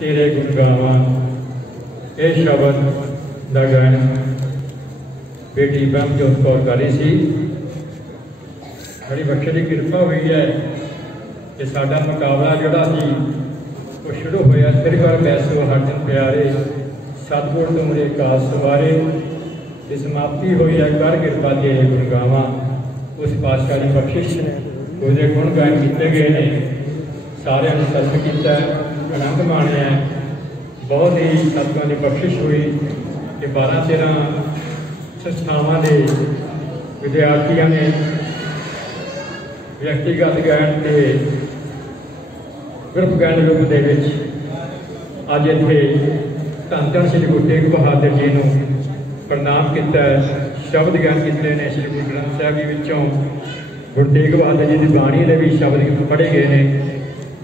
तेरे गुण गावां। ये शब्द का गायन बेटी ब्रह्मजोत कौर कर रही सी। बड़ी बख्शे की कृपा हुई है कि साडा मुकाबला जोड़ा सी वो शुरू होया। तेरे पर बैसो हर दिन प्यारे, सतगुर तुमरे काज सवारे। ये समाप्ति हुई है कर कृपा तेरे गुण गावां। उस पातशाह की बख्शिश उसके गुण गायन किए गए हैं। सारे सत्संग किया, आनंद माणिया। बहुत ही सतगुरां की बख्शिश हुई कि 12-13 संस्थावां के विद्यार्थियों ने व्यक्तिगत गायन के ग्रुप गायन रूप के अज इत्थे धन धन श्री गुरु तेग बहादुर जी को प्रणाम किया। शब्द गायन किए हैं श्री गुरु ग्रंथ साहिब जी विचों। गुरु तेग बहादुर जी की बाणी के भी शब्द पढ़े गए हैं।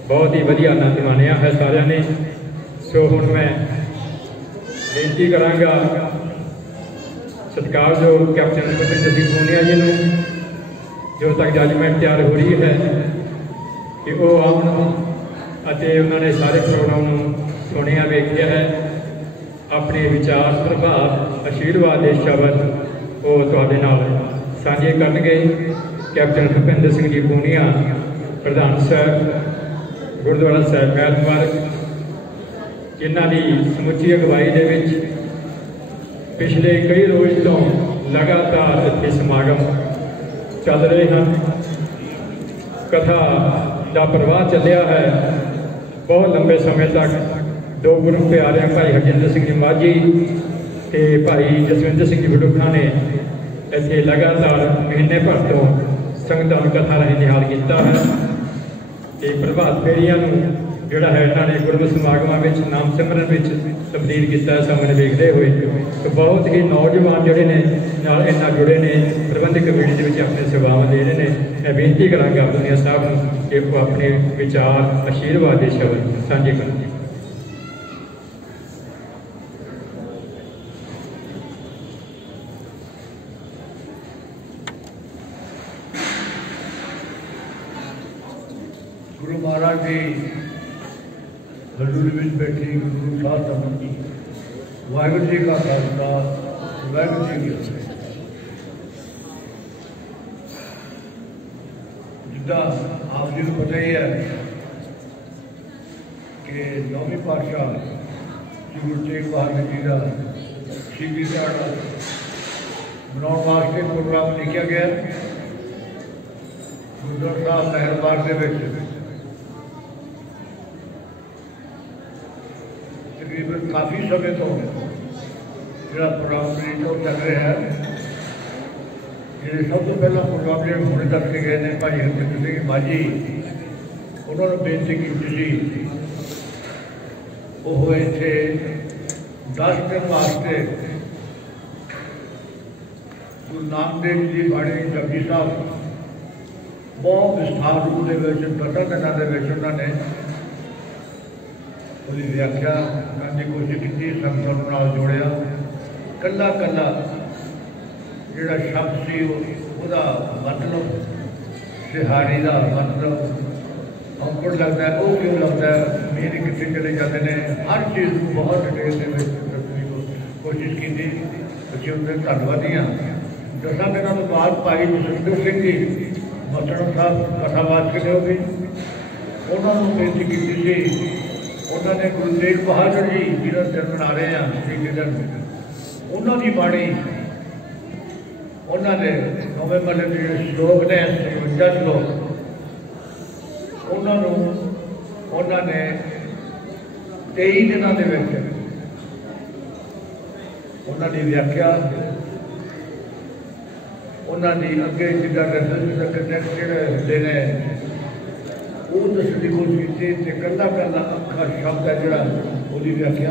बहुत ही वधिया आनंद मानिया है सारिਆਂ ने। सो हुण मैं बेनती करांगा सत्कारयोग कैप्टन भुपिंदर सिंह पूनिया जी को, जो तक जजमेंट तैयार हो रही है कि वो आउण अते उन्होंने सारे प्रोग्राम सुनिया वेखिया है। अपने विचार प्रभाव आशीर्वाद के शब्द वो तुहाडे नाल साझे करनगे। कैप्टन भुपिंदर सिंह जी पूनिया प्रधान साहब गुरुद्वारा साहिब महलवार, जिन्हां दी समुची अगवाई दे विच पिछले कई रोज़ तो लगातार इत्थे समागम चल रहे हैं। कथा का प्रवाह चलिया है बहुत लंबे समय तक। दो गुरु प्यारे भाई हरजिंदर सिंह जी माझी ते भाई जसविंदर सिंह जी बडुखा ने इत्थे लगातार महीने भर तो संगतां नूं कथा राहीं निहाल किया है। ते प्रभात फेरियां नूं जिहड़ा है इन्होंने गुरमत समागमां विच नाम सिमरन विच तब्दील किया सामने देखते हुए। तो बहुत ही नौजवान जोड़े ने नाल इन्ना जुड़े ने प्रबंधक कमेटी के अपने सेवावां दे रहे हैं। मैं बेनती करांगा पूनिया साहब कि वो अपने विचार आशीर्वाद के शब्द साझे करें। गुरु महाराज जी हजूरी में बैठी गुरु साध संगत जी, वाहिगुरू जी का खालसा वाहिगुरू जी की फतेह। जिदा आप जी को पता ही है कि 9वीं पातशाह श्री गुरु तेग बहादुर जी का शहीदी दिहाड़ा मनाने वास्ते प्रोग्राम लिखा गया गुरुद्वारा साहब महलवार के तकरीबन काफ़ी समय तो जो प्रोग्राम तो चल रहा है। जो सब तो पहला प्रोग्राम जो हमने दस के गए हैं भाई हरजिंदर सिंह माझी, उन्होंने बेनती की थी वो इतने 10 दिन वास्ते गुरु नानक देव जी बाणी जपजी साहब बहुत विस्तार रूप से 10 दिनों उन्होंने उसकी व्याख्या करने की कोशिश की। संगतों नाल जोड़िया कला कला जोड़ा शब्द सी उसका मतलब सिहारी का मतलब औकड़ लगता है, वो क्यों लगता है, मीनिंग कितने चले जाते हैं, हर चीज़ बहुत डिटेल दसने की कोशिश की थी। असीं उनके धन्नवादी हाँ। 10 दिनों तो बाद भाई जसविंदर सिंह जी मसण साहब कथावाच के लिओगे उन्होंने बेनती की। उन्होंने गुरु तेग बहादुर जी जिन्होंने दिन मना रहे हैं शहीदी दिन, उन्होंने बाणी उन्होंने 9वें महले के जो श्लोक ने 53 श्लोक उन्होंने 23 दिनों के उन्होंने व्याख्या उन्होंने अगे जिदा टेक्स्ट जोड़े होंगे ने वो दसने की कोशिश की। कला कला अखर शब्द है जोड़ा वो व्याख्या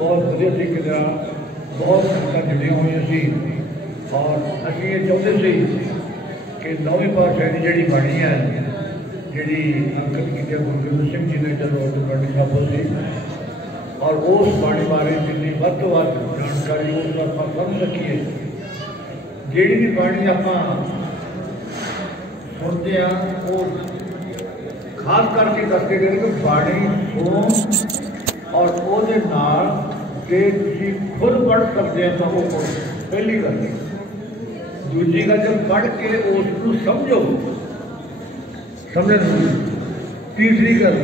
बहुत वधिया तरीके बहुत संगत जुड़ी हुई सी। और असीं ये चाहते थे कि 9वीं पातशाह की जी बाणी है जी अंकित की गुरु गोबिंद सिंह जी ने चलो गढ़ी साहब से, और उस बाणी बारे जितनी वध तो वध जानकारी उस आप समझ सकीए। जी भी बाणी आप सुनते हैं वो खास करके दसते गए कि बाणी सुनो और ਉਹਦੇ ਨਾਲ ਜੇ ਤੁਸੀਂ खुद पढ़ सकते हैं तो वो पहली गल। दूजी गल जब पढ़ के उसको समझो समझ। तीसरी गल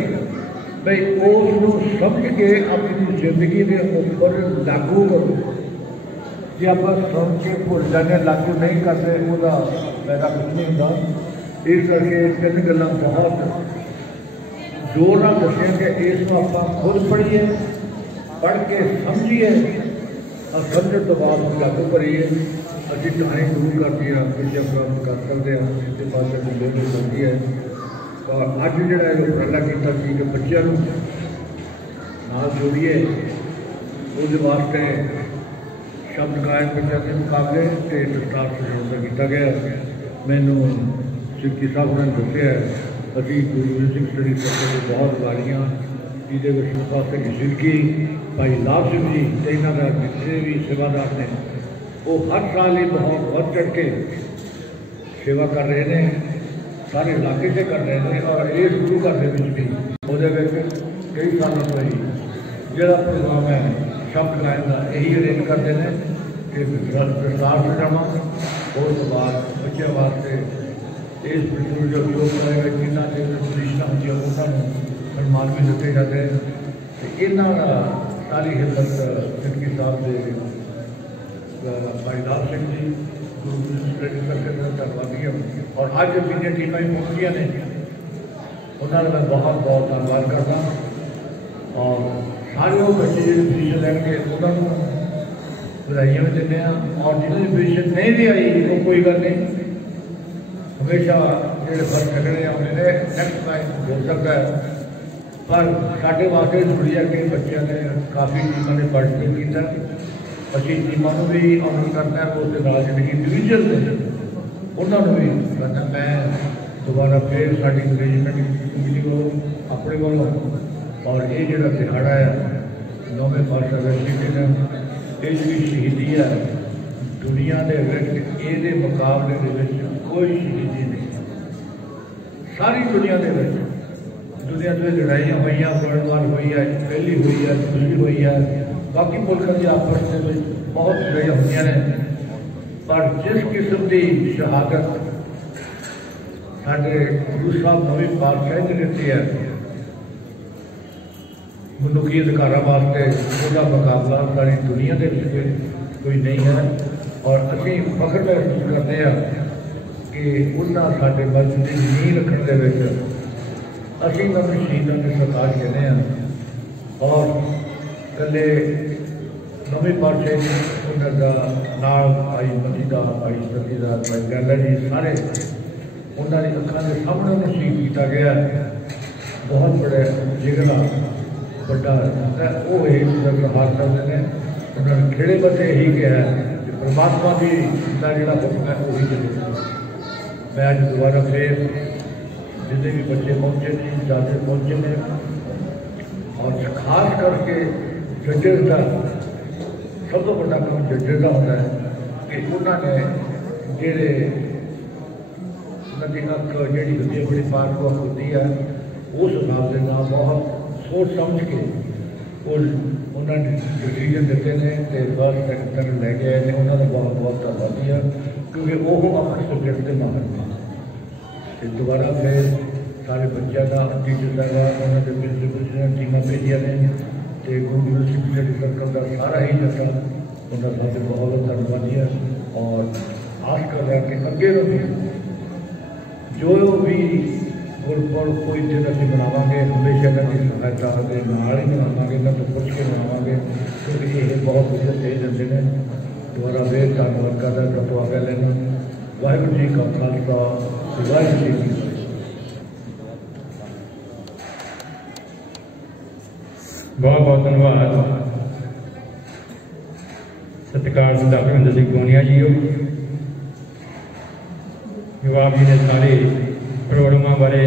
भाई उसको समझ के अपनी जिंदगी के ऊपर लागू करो। जे आप समझ के भुल जाने लागू नहीं करते वह पैदा कुछ नहीं होता। इस करके तीन गल्लां बहुत जोर नाल दसिया कि इसको आप खुद पढ़िए, पढ़ के समझिए और समझने तो बाद हम लागू करिए। अभी कहानी शुरू करती है विषय प्राप्त कर सकते हैं, इसके पास बेहतर करती है। और अज जो उपराला किया कि बच्चों नाल जोड़िए उस वास्ते शब्द गायन पंजाबी मुकाबले से दस्तार सजाउण का किया गया। मैनू सिक्की साहब ने दसिया अभी गुरु गोबिंद सिंह स्टडी सर्कल को बहुत वारियाँ जिसे उस पास जिंदगी भाई लाभ सिंह जी तो इन्हों का जितने भी सेवादार ने वो हर साल ही बहुत बढ़ चढ़ के सेवा कर रहे हैं, सारे इलाके से कर रहे हैं। और इस गुरु घर के भी वो कई सालों तो ही जोड़ा प्रोग्राम है शब्द गायन का यही अरेंज करते हैं कि दस्तार सजावा उस बाद बच्चों वास्ते इस बिल्कुल जो योग करेगा जिन्होंने पोजिशन होंगे उन्होंने सन्मान भी दिते जाते हैं। इन्हों का सारी खिदमत सिक्की साहब के भाई लाभ सिंह जी गुरु गोबिंद स्टडी सर्कल का धन्यवादी है। और अज जिन्हें टीमें पहुँचिया ने उन्होंने मैं बहुत बहुत धन्यवाद करता। और सारे वो बच्चे जो पोजिशन लेंगे उन्होंने बधाइयाँ भी देने। और जिन्होंने पोजिशन नहीं भी आई वो कोई गल नहीं, हमेशा जो फर्क कटने आने ने नैक्सट टाइम हो सकता है। पर साढ़े वास्ते जरूरी है कि बच्चों ने काफ़ी टीमों ने पार्टिसिपेट किया। अभी टीमों को भी ऑनर करना है उस जिंदगी डिवीजन ने उन्होंने भी करना। मैं दोबारा फिर साड़ी मैनेजमेंट कमेटी को अपने वालों और ये जो दिहाड़ा है 9वें पातशाह वैष्णो देवी ये जी शहीदी है दुनिया के ये मुकाबले कोई शहीदी नहीं। सारी दुनिया के दुनिया जो लड़ाइयाँ हुई वर्ल्ड वार हुई है, पहली हुई है, दूसरी हुई है, बाकी मुल्कों की आपस में बहुत लड़ाइयाँ हुई ने। पर जिस किस्म की शहादत साढ़े गुरु साहब 9वीं पातशाही ने दी है मनुखी अधिकारों वास्ते उसका मुकाबला सारी दुनिया के कोई नहीं है। और असी फख्र महसूस करते हैं कि उन्होंने साढ़े मर्द की नींह रखने के असी उन्होंने शहीदों के सरताज कहने हैं। और कले 9वीं पातशाही उनका नाल भाई मसीदा भाई सतीदा भाई गैला जी सारे उन्होंने अखा के सामने उन्होंने शहीद किया गया। बहुत बड़े जिगरा बड़ा वो हार करते हैं। उन्होंने खेड़े बच्चे यही कहा कि परमात्मा की जोड़ा हुक्म है वही चले। मैं अज दोबारा फिर जितने भी बच्चे पहुँचे ने दादे पहुँचे ने और खास करके जजेस का सब तो बड़ा काम जजेस का होता है कि उन्होंने जेड़े उन्होंने अख जी होती है बड़ी पार्क वक्त होती है उस हिसाब से ना बहुत सोच समझ के उन्होंने डिसीजन दिते हैं तो फर्स्ट सेकंड लैके आए हैं। उन्होंने बहुत बहुत धन्यवादी है क्योंकि वो अपने सब्जेक्ट के माहर हैं। तो दोबारा फिर सारे बच्चों का टीचर साहब उन्होंने प्रिंसिपल टीम भेजिया ने तो गुरु गोबिंद सिंह स्टडी सर्कल का सारा ही जत्था उन्होंने साथ बहुत बहुत धन्यवादी है। और आस कर रहा कि अगे भी जो भी गुरपुरब कोई दिन अभी बनावे हमेशा इन्हों की सहायता के नाल ही बनावे, इन्हों को पुछ के बनावे क्योंकि ये बहुत कुछ दे देते हैं। दोबारा फिर धन्यवाद करता सब तो आगे लेना। वाहिगुरू जी का खालसा वाहिगुरू जी की फतेह। बहुत बहुत धन्यवाद सत्कार सरदार हरविंदर सिंह गोनिया जी हो जो आप जी ने सारे प्रोग्रामों बारे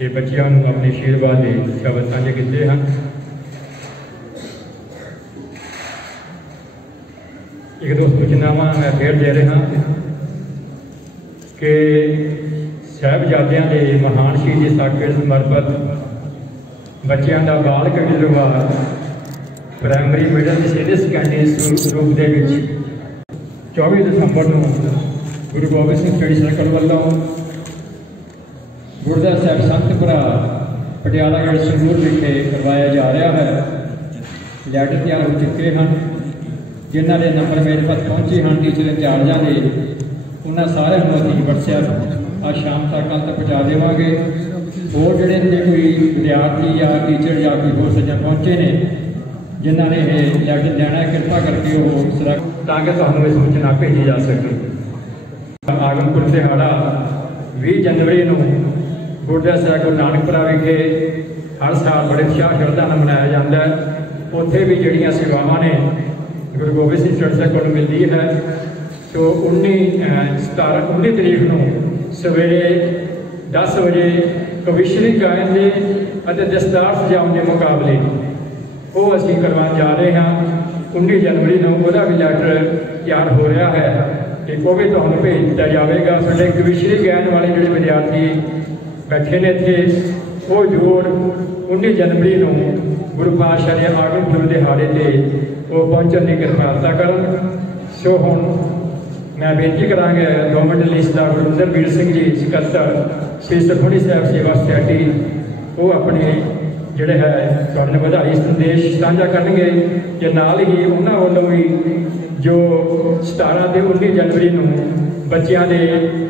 ये बच्चों को अपने आशीर्वाद के शब्द साझे किए हैं। एक दो सूचनावां मैं फिर दे रहा कि साहिबजादियां के महान शहीदी साके समर्पित बच्चों का बाल कबीलवार प्राइमरी मिडल सीनियर सैकेंडरी रूप के 24 दिसंबर को गुरु गोबिंद सिंह स्टडी सर्कल वालों गुरुद्वारा साहब संतपुरा पटियाला गेट संगरूर विखे करवाया जा रहा है। लैटर तैयार हो चुके हैं, जिन्हों के नंबर मेरे पास पहुँचे हैं टीचर इंचार्जा के, उन्होंने सारे अभी वट्सएप आज शाम तक कल तक पहुँचा देवांगे। होर जोड़े कोई विद्यार्थी या टीचर या कोई होर सज्जन पहुँचे ने जिन्होंने ये लैटर देना है, कृपा करके ताकि तुम्हें सूचना भेजी जा सके। आगमपुर दिहाड़ा 20 जनवरी को गुरुद्वारा साहिब गुरु नानकपुरा विखे हर साल बड़े उत्साह श्रद्धा नाल मनाया जाता है। उत्थे भी जड़ियाँ सेवावां ने गुरु गोबिंद सिंह स्टडी सर्कल को मिलती है। तो 19 तरीक को सवेरे 10 बजे कविश्री गायन के दस्तार सजाउण के मुकाबले वो असीं करवाउण जा रहे हैं। 19 जनवरी को वह भी लैटर तैयार हो रहा है कि वह भी तुहानूं भेज दिता जाएगा। साडे कविश्री गायन वाले जोड़े विद्यार्थी बैठे ने इत्थे वो जरूर 19 जनवरी को गुरु पातशाह के आगमन दिहाड़े से वो पहुँचने की कृपालता करन। सो हुण मैं बेनती करांगा गवर्नमेंट लिस्ट का गुरविंदरवीर सिंह जी सकत्तर श्री सुखमनी साहिब सेवा सोसायटी वो अपने जोड़े है तुहानूं बधाई संदेश साझा करेंगे कि नाल ही उन्होंने वालों भी जो 17 ते 19 जनवरी को बच्चों के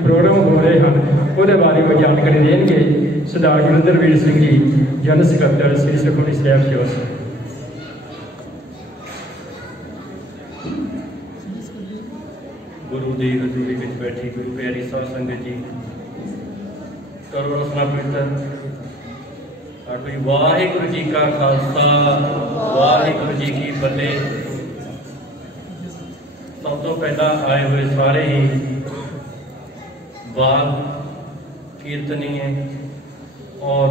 प्रोग्राम हो रहे हैं वो बारे में जानकारी देंगे। सरदार गुरविंदरवीर सिंह जी जनरल सकत्तर श्री सुखमनी साहिब सेवा सोसायटी। गुरु की हजूरी में बैठी गुरु प्यारी साध संगत जी, करो रसना पवित्र आखिरी वाहिगुरु जी का खालसा वाहिगुरु जी की फतेह। सब तो पहला आए हुए सारे ही बाल कीर्तनीय और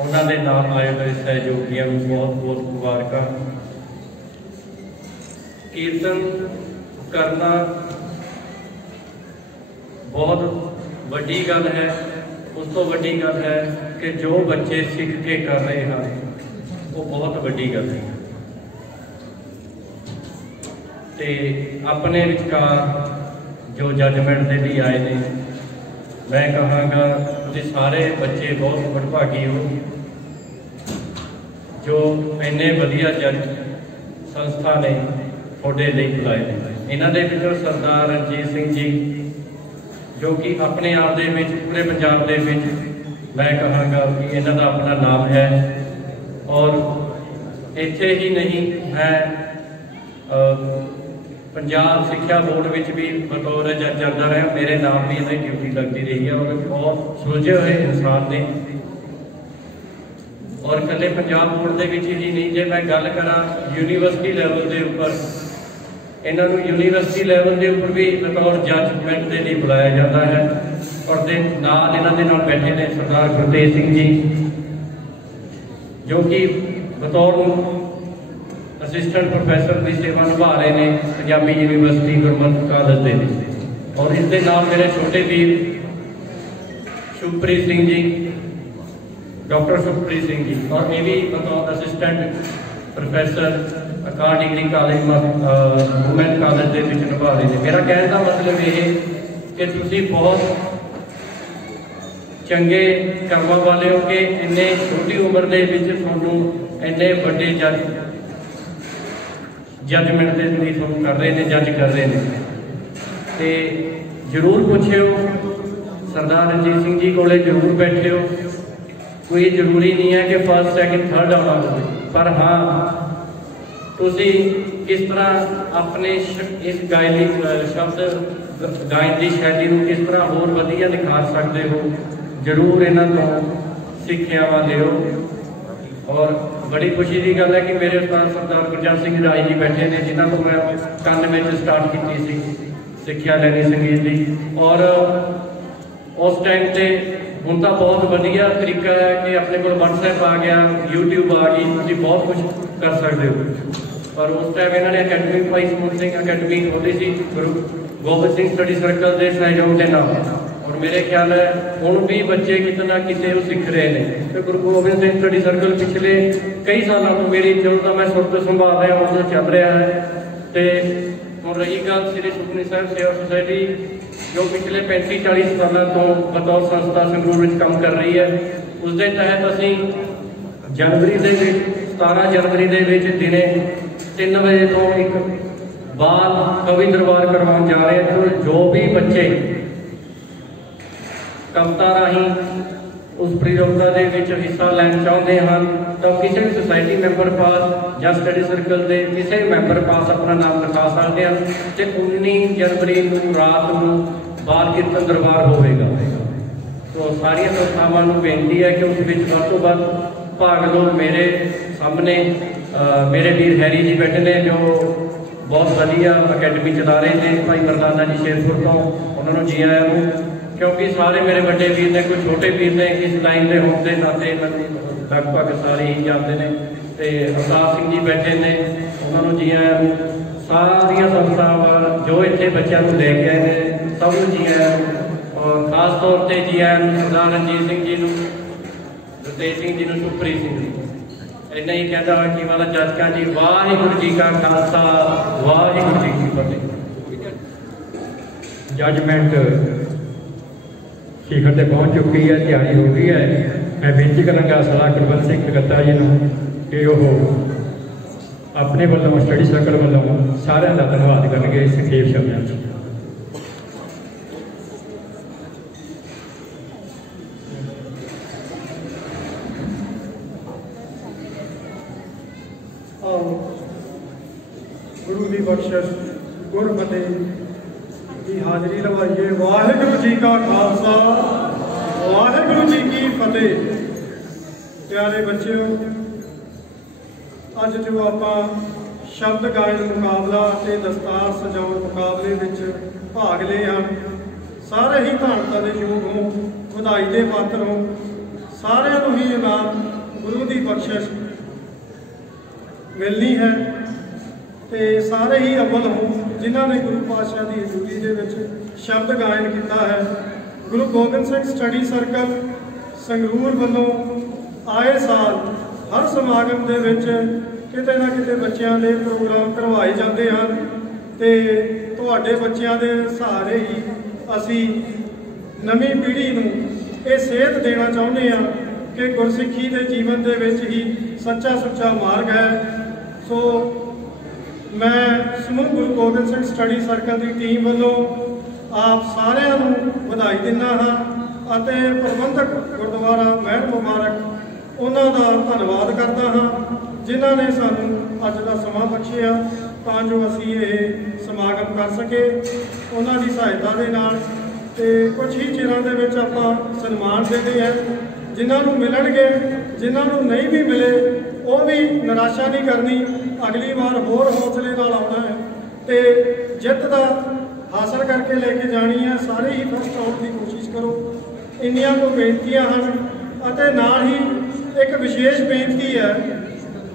उन्होंने नाम आए हुए सहयोगियों को बहुत बहुत मुबारक। कीर्तन करना बहुत वड्डी गल है। उस तो वड्डी गल है कि जो बच्चे सीख के कर रहे हैं वो बहुत वड्डी गल है। ते अपने विचकार जो जजमेंट के लिए आए ने, मैं कहांगा तुसीं सारे बच्चे बहुत वडभागी हो जो इन्ने वधिया जज संस्था ने थोड़े लिए बुलाए ने। इन्हां दे विचों सरदार रणजीत सिंह जी जो कि अपने आप दे विच पूरे पंजाब दे विच मैं कहांगा कि इन्हां दा अपना नाम है और इत्थे ही नहीं है पंजाब सिक्ख्या बोर्ड विच भी बतौर जज चलता रहा। मेरे नाम भी इन्हें ड्यूटी लगती रही है और बहुत सुलझे हुए इंसान ने। और कल्ले पंजाब बोर्ड के विच ही नहीं, जे मैं गल करा यूनीवर्सिटी लैवल के उपर इन्हों यूनीवर्सिटी लैवल के उपर भी बतौर जजमेंट के लिए बुलाया जाता है। और नाल इन्हों के नाल बैठे ने सरदार गुरतेज सिंह जी जो कि बतौर असिस्टेंट प्रोफैसर की सेवा निभा रहे हैं पंजाबी यूनीवर्सिटी गुरमत कॉलेज के। और इस दे नाल मेरे छोटे वीर शुभप्रीत सिंह जी, डॉक्टर शुभप्रीत सिंह जी, और ये भी बतौर असिस्टेंट प्रोफैसर अकाल डिग्री कॉलेज वूमेन कॉलेज के निभा रहे हैं। मेरा कहने का मतलब ये कि तुसीं बहुत चंगे कर्म वाले हो कि इन्ने छोटी उम्र के थानू इन्ने बड़े जजमेंट के लिए कर रहे हैं, जज कर रहे हैं। तो जरूर पूछियो सरदार रणजीत सिंह जी को जरूर बैठे हो। कोई जरूरी नहीं है कि फर्स्ट सैकेंड थर्ड आना हो, पर हाँ तुसी किस तरह अपने इस गायली शब्द गायन की शैली को किस तरह होर वधिया निखार सकते हो, जरूर इन्हों को सिक्ख्यावां लियो। और बड़ी खुशी की गल है कि मेरे उस्ताद सरदार गुरजंट सिंह राय जी बैठे ने जिन्हों को मैं 91 में स्टार्ट की सिक्ख्या लैनी संगीत की। और उस टाइम से हुण तो बहुत वधिया तरीका है कि अपने को व्हाट्सएप आ गया, यूट्यूब आ गई, तुम बहुत कुछ कर सकते हो। पर उस टाइम इन्होंने अकैडमी भाई समूह सिंह अकैडमी खोली सी गुरु गोबिंद सिंह स्टडी सर्कल के सहयोग के नाम, और मेरे ख्याल है हुण भी बच्चे किते ना किते वो सीख रहे हैं। तो गुरु गोबिंद सिंह स्टडी सर्कल पिछले कई सालों तो मेरी जो तो मैं सुरत संभाल रहा उस चल रहा है। तो हुण रही गल श्री सुखमनी साहिब सेवा सोसाइटी जो पिछले 35-40 सालों तो बतौर संस्था संगरूर में काम कर रही है, उसके तहत असी जनवरी के 17 जनवरी के दिने 3 बजे तो एक बाल कवि दरबार करवाने जा रहे हैं। तो जो भी बच्चे कविता राही उस प्रतियोगिता के हिस्सा लैना चाहते हैं तो किसी भी सोसाइटी मैंबर पास या स्टडी सर्कल के किसी भी मैंबर पास अपना नाम लिखा सकते हैं। तो 19 जनवरी को रात को बाल कीर्तन दरबार होगा। तो सारिया संस्थावां नूं बेनती है कि उस वध तो वध भाग लो। मेरे सामने मेरे वीर हैरी जी बैठे ने जो बहुत वधिया अकैडमी चला रहे हैं, भाई मरदाना जी शेरपुर तो उन्होंने जी आया हूँ, क्योंकि सारे मेरे बड़े वीर ने कोई छोटे वीर ने इस लाइन के होने नाते लगभग सारे ही जानते हैं। तो अवतार सिंह जी बैठे ने उन्होंने जी आया हूँ। सारिया संस्थावां जो इतने बच्चों को ले गए हैं सब जी आया हूँ। और खास तौर पर जी आया हूँ सरदार रणजीत सिंह जी को, गुरतेज सिंह जी को, सुखप्रीत सिंह जी। इन्ना ही कहता कि वाला जजका जी वाहिगुरू जी का खालसा वाहिगुरू जी की फतेह। जजमेंट शिखर से पहुँच चुकी है, तैयारी हो गई है। मैं बेनती कराँगा सलाह कुलवंत सिंह कलकत्ता जी कि वह अपने वालों स्टडी सर्कल वालों सारे का धन्यवाद करेंगे संक्षेप शब्दों। गुरु की बख्शिश गुरमते की हाजरी लवाइए। वाहिगुरू जी का खालसा वाहिगुरू जी की फतेह। प्यारे बच्चों, अज जो आप शब्द गायन मुकाबला ते दस्तार सजाउण मुकाबले विच भाग ले हैं, सारे ही धानता के योग हो, वधाई के पात्र हो। सारिਆਂ ਨੂੰ ही इनाम गुरु की बख्शिश मिलनी है। तो सारे ही अव्वल हो जिन्होंने गुरु पातशाह की हजूरी के शब्द गायन किया है। गुरु गोबिंद सिंह स्टडी सर्कल संगरूर वालों आए साल हर समागम के किते ना किते बच्चों के प्रोग्राम करवाए जाते हैं। तो तुहाडे बच्चों के सहारे ही असी नवी पीढ़ी को ये सेध देना चाहते हैं कि गुरसिੱਖੀ के जीवन के ही सच्चा सुच्चा मार्ग है। सो मैं समूह गुरु गोबिंद सिंह स्टडी सर्कल की टीम वालों आप सारिਆਂ ਨੂੰ ਵਧਾਈ ਦਿੰਦਾ ਹਾਂ ਅਤੇ ਪ੍ਰਬੰਧਕ ਗੁਰਦੁਆਰਾ ਮਹਿਲ ਮੁਬਾਰਕ ਉਹਨਾਂ ਦਾ ਧੰਨਵਾਦ ਕਰਦਾ ਹਾਂ ਜਿਨ੍ਹਾਂ ਨੇ ਸਾਨੂੰ ਅੱਜ ਦਾ ਸਮਾਂ ਬਖਸ਼ਿਆ ਤਾਂ ਜੋ ਅਸੀਂ ਇਹ ਸਮਾਗਮ ਕਰ ਸਕੇ। ਉਹਨਾਂ ਦੀ ਸਹਾਇਤਾ ਦੇ ਨਾਲ ਤੇ ਕੁਝ ਹੀ ਚਿਰਾਂ ਦੇ ਵਿੱਚ ਆਪਾਂ ਸਨਮਾਨ ਦੇਣੇ ਹੈ। ਜਿਨ੍ਹਾਂ ਨੂੰ ਮਿਲਣਗੇ ਜਿਨ੍ਹਾਂ ਨੂੰ ਨਹੀਂ ਵੀ ਮਿਲੇ ਉਹ ਵੀ ਨਿਰਾਸ਼ਾ नहीं करनी, अगली बार होर हौसले नाल आउणा है ते जित दा हासिल करके लेके जानी है। सारे ही फर्स्ट आउट की कोशिश करो। इन्नियां को बेनतियां हैं अते नाल ही एक विशेष बेनती है,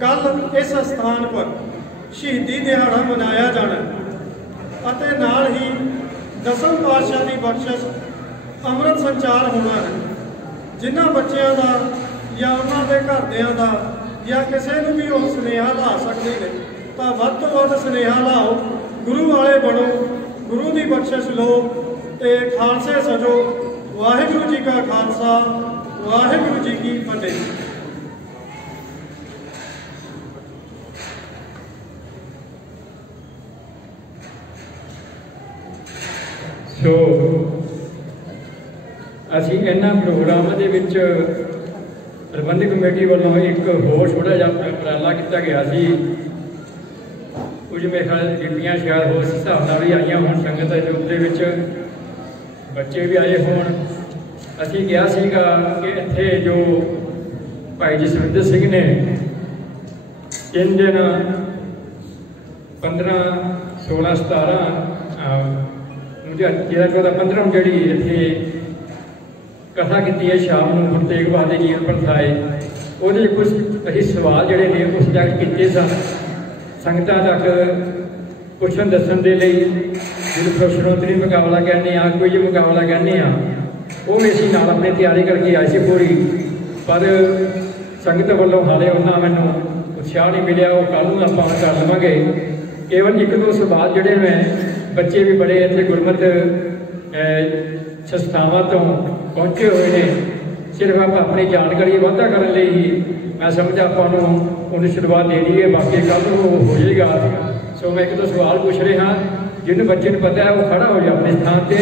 कल इस स्थान पर शहीदी दिहाड़ा मनाया जाना अते नाल ही दसम पातशाह की बख्शिश अमृत संचार होना है। जिन्हां बच्चों का या उन्होंने घरदियां का या किसी को भी वो सुनेहा ला सकते हैं तो वध तो वध सुनेहा लाओ, गुरु वाले बनो, गुरु की बख्शिश लो तो खालसे सजो। वाहिगुरू जी का खालसा वाहिगुरू जी की फतेह। सो असी इन्हां प्रोग्रामां दे विच प्रबंधक कमेटी वालों एक होर थोड़ा जिहा उपराला किया गया सी। कुछ मेरे ख्याल बीबियां शायद हो उस हिसाब नाल भी आईयां होण, संगत योग दे विच बच्चे भी आए होण। असीं कहा सीगा कि इत्थे जो भाई जसविंदर सिंह ने 3 दिन 15, 16, 17 13, 15 जी इत्थे कथा की है शाम को गुरु तेग बहादुर जी जीवन परताए। वो कुछ अभी सवाल जोड़े ने उस तक किए सन, संगतां तक पुछन दसन के लिए जिन्होंने प्रश्नोत्तरी मुकाबला कहने कोई मुकाबला कहने वो भी असीं नाल अपनी तैयारी करके आए सी पूरी, पर संगत वालों हाले उन्ना मैनू उत्साह नहीं मिलिया। वो कल नूं आपां कर लवांगे। केवल एक दो सवाल जिहड़े मैं बच्चे भी बड़े इत्थे गुरमत संस्थावां तो पहुंचे हुए ने, सिर्फ आप अपनी जानकारी वाधा करने लई ही मैं समझा आपां नूं उन्हें शुरुआत दे दी है, बाकी कल हो जाएगा। सो मैं एक दो सवाल पूछ रहा, जिन्होंने बच्चे को पता है वो खड़ा हो जाए अपने स्थान पर,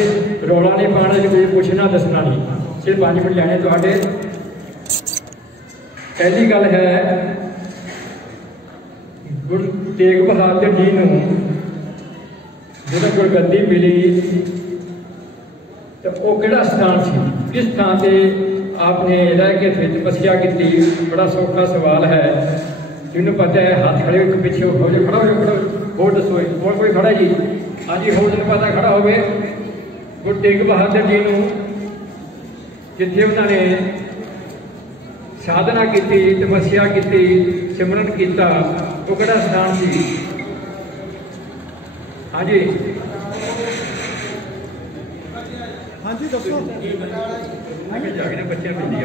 रौला नहीं पाना, कोई पूछना दसना नहीं, सिर्फ 5 मिनट लैने तुहाडे। पहली गल है गुरु तेग बहादुर जी नूं जो गुरगद्दी मिली तो वो किहड़ा स्थान सी, किस स्थान से आपने रह के फिर तपस्या की? बड़ा सौखा सवाल है, जिन्होंने पता है हाथ खड़े हो पीछे हो जाए, खड़ा हो जाए, खड़ा होर दसो और कोई खड़ा जी? हाँ जी, होर जिन्हें पता खड़ा हो गए। गुरु तेग बहादुर जी नूं जिथे उन्होंने साधना की, तपस्या की, सिमरन किया, वो किहड़ा स्थान सी? हाँ जी, हाँ जी दसो। जाके बच्चे मिली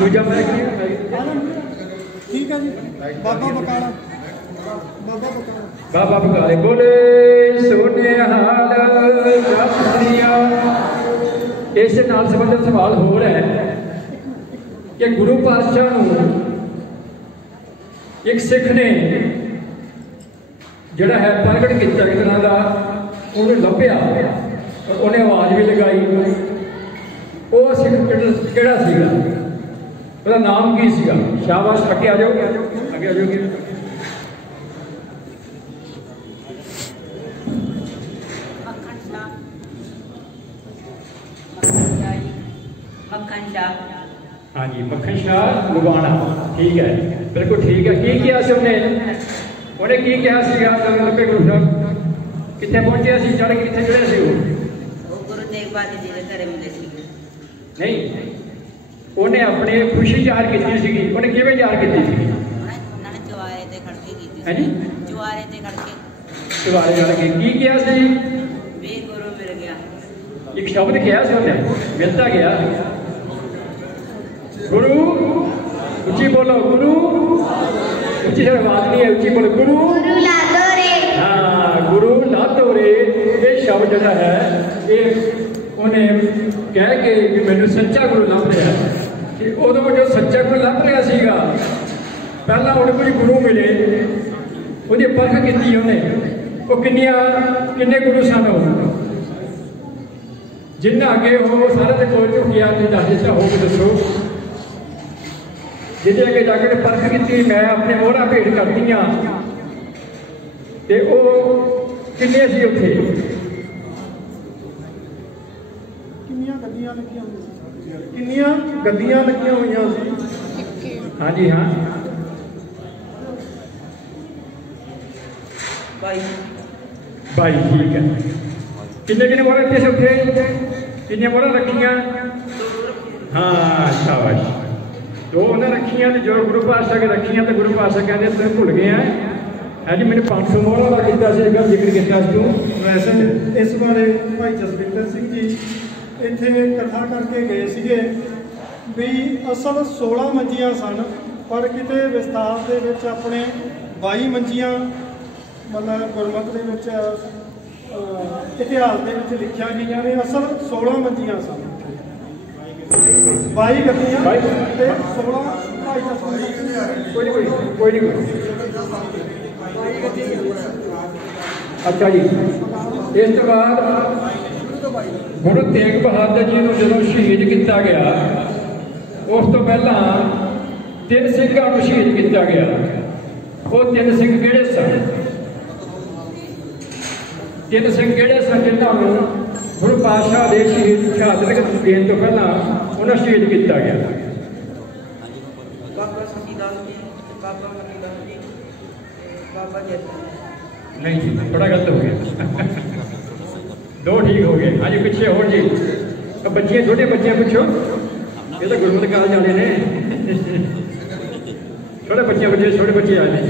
दूजा मैं ठीक है जी। बाबा बकाला, बाबा बकाला, बाबा बकाले बोले सोने हाल जातिया। इस नाल संबंधित सवाल हो रहा है कि गुरु पातशाह नूं एक सिख ने जिहड़ा है प्रगट किया एक तरह का, उन्हें लभ्या और उन्हें आवाज़ भी लगाई। वो सिख किहड़ा सीगा, उसका नाम की सीगा? शाबाश, अगे आ जाओ, अगे आ जाओगे। हाँ जी, मक्खन शाह लुबाना, ठीक है, बिल्कुल ठीक है। की किया सी उन्हें की कहा सीगा? लंबे गुरु साहब कितने पहुंचे सी, चढ़ के कितने चढ़े सी? गुरु तेग बहादुर जी के घरे मिले सी। नहीं, उन्हें अपनी खुशी जाहिर की सी, उन्हें किवें जाहिर की सी? उन्होंने चुवारे ते खड़ के की है जी, चुवारे ते खड़ के, चुवारे चढ़ के की किया सी? वे गुरु मिल गया। एक शब्द किया सी उन्हें, मिलता गया गुरु। उच्ची बोलो गुरु, उच्ची से आवाज नहीं है, उच्ची बोलो गुरु। हाँ, गुरु लातो रे, ये शब्द जो है ये उन्हें कह के कि मैंने सच्चा गुरु लभ रहा कि उदों जो सच्चा गुरु लभ रहा सीगा, पहला उन्हें कोई गुरु मिले, उसकी परख की उन्हें, वो किन्ने गुरु सन, जिन्हें अगे हो सारे के कोल चुकिया नहीं दस दिता हो के दसो, जिन्हें अगे जाकर परख की मैं अपने मोहरा भेंट करती हाँ, ते वो किन्ने सी उत्थे? किन्नियां गद्दियां लगियां हुई सी? हाँ जी, हाँ भाई भाई, ठीक है। किन्ने किन्ने मोहरा रखे उत्थे? किन्ने मोहरा रखियां? हाँ, शाबाश, दो उन्हें रखियां, जो गुरु पातशाह के रखियां, तो गुरु पातशाह कहते तुम भुल गए हैं। हाँ जी, मैंने 500 मोहरा का किया जिक्र किया तू। वैसे इस बारे भाई जसविंदर सिंह जी इत्थे कथा करके गए सीगे भी असल 16 मंजियां सन, पर किते विस्तार दे विच अपने 22 मंजियां मतलब गुरमत दे विच इतिहास दे विच लिखिया गईयां ने। असल 16 मंजियां सन, 22 गद्दियां ते 16 भाई कोई नहीं। अच्छा जी, इस तो बाद गुरु तेग बहादुर जी को जो शहीद किया गया, उस तो पहला 3 सिंघां को शहीद किया गया। वो 3 सिंह किहड़े सन? 3 सिंह किहड़े सन जिन्होंने गुरु पातशाह के शहादत देने तो पहला उन्हें शहीद किया गया? बाबा सीताराम जी, बाबा मनीलाल जी, बाबा जयसिंह। नहीं जी, बड़ा गलत हो गया। 2 ठीक हो गए। हाँ जी, पिछे हो जी, तो बच्चे छोटे बच्चे पूछो, ये तो गुरमत काल जाने ने, छोटे बच्चे आए हैं।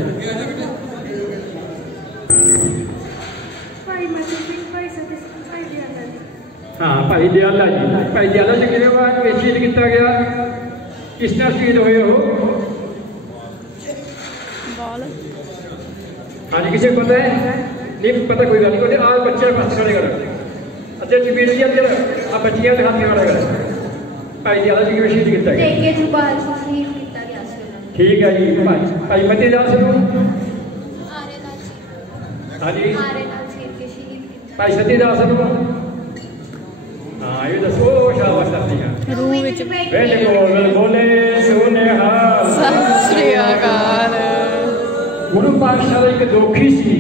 हाँ भाई दयाला जी, भाई दयाला जी कितने बार शहीद किया गया, किस नाल शहीद हुए हो? हाँ जी, किसी को पता है? नहीं पता, कोई गल नहीं। आज बच्चे पास खड़े कर, अच्छा जमीन जी अंदर आ बच्चियां के हाथ खड़ा कर। भाई दयाला जी किवें शहीद किया गया? ठीक है जी। भाई मती दास नूं, हाँ जी, भाई सती दास नूं, हाँ ये दसो। शाबाश बिल्कुल बोले सुनेहा सत श्री अकाल। गुरु पातशाह एक दोखी सी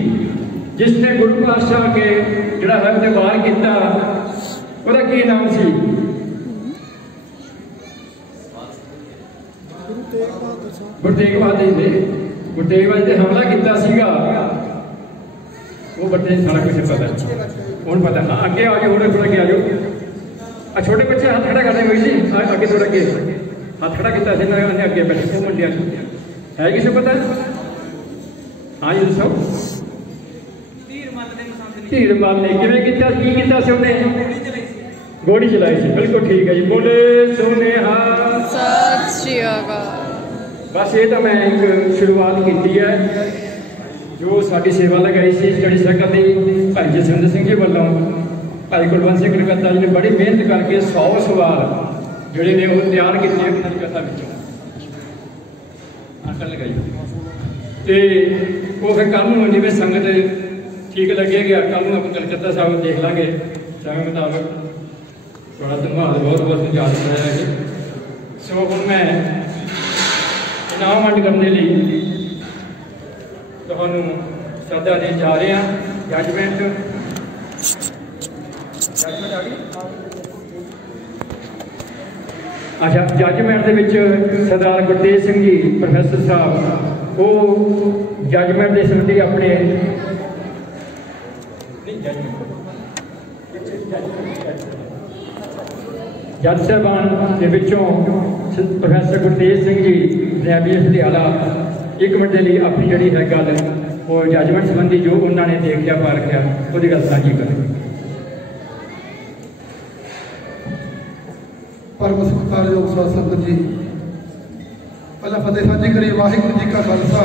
जिसने गुरु पातशाह के जिहड़ा है ते वार किया, ਉਹਦਾ ਕੀ नाम सी? गुरु तेग बहादुर जी। गुरु तेग बहादुर जी हमला किया सीगा, वो बच्चे सारा कुछ पता हूँ पता। हाँ अगे आ जाओ, थोड़ा अगे आ जाओ। छोटे बच्चे हाथ खड़ा करते हुए जी, अगे थोड़ा अगे हाथ खड़ा किया अगे बैठे वो मुंडिया है, किसी पता? हाँ जी दसो। धीर मल ने किवें किया, की किया सी उन्हें? गोली चलाई सी, बिल्कुल ठीक है जी। बोले सुनेहा सत श्री अकाल। बस ये तो मैं एक शुरुआत की है जो साड़ी सेवा लगाई सी स्टडी सर्कल की भाई जसविंदर सिंह जी वालों। भाई कुलवंत सिंह कलकत्ता जी ने बड़ी मेहनत करके 100 सवाल जोड़े ने वो तैयार किए उन्होंने कथा अकल लगाई, तो वो फिर कल जिमें संगत ठीक लगेगा, कल आप कलकत्ता साहब देख लेंगे समय मुताबिक। बड़ा धन्यवाद, बहुत बहुत इजाजत है जी। सो हम मैं इनाम वंड करने लिए ਤੁਹਾਨੂੰ ਸੱਦਾ ਦੇਣ ਜਾ ਰਹੇ ਹਾਂ। ਜੱਜਮੈਂਟ ਆ ਗਈ। अच्छा जजमेंट ਦੇ ਵਿੱਚ सरदार गुरतेज सिंह जी प्रोफैसर साहब वो जजमेंट के संबंधी अपने जज साहबान के विचों professor Gurtej Singh ji NIBS Patiala 1 minute के लिए अपनी जी है गल वो जजमेंट संबंधी जो उन्होंने देखा परखिया वो गल साझी करें। परम सत्कारयोग साध संगत जी, पहला फतेह साझी करिए। वाहिगुरू जी का खालसा,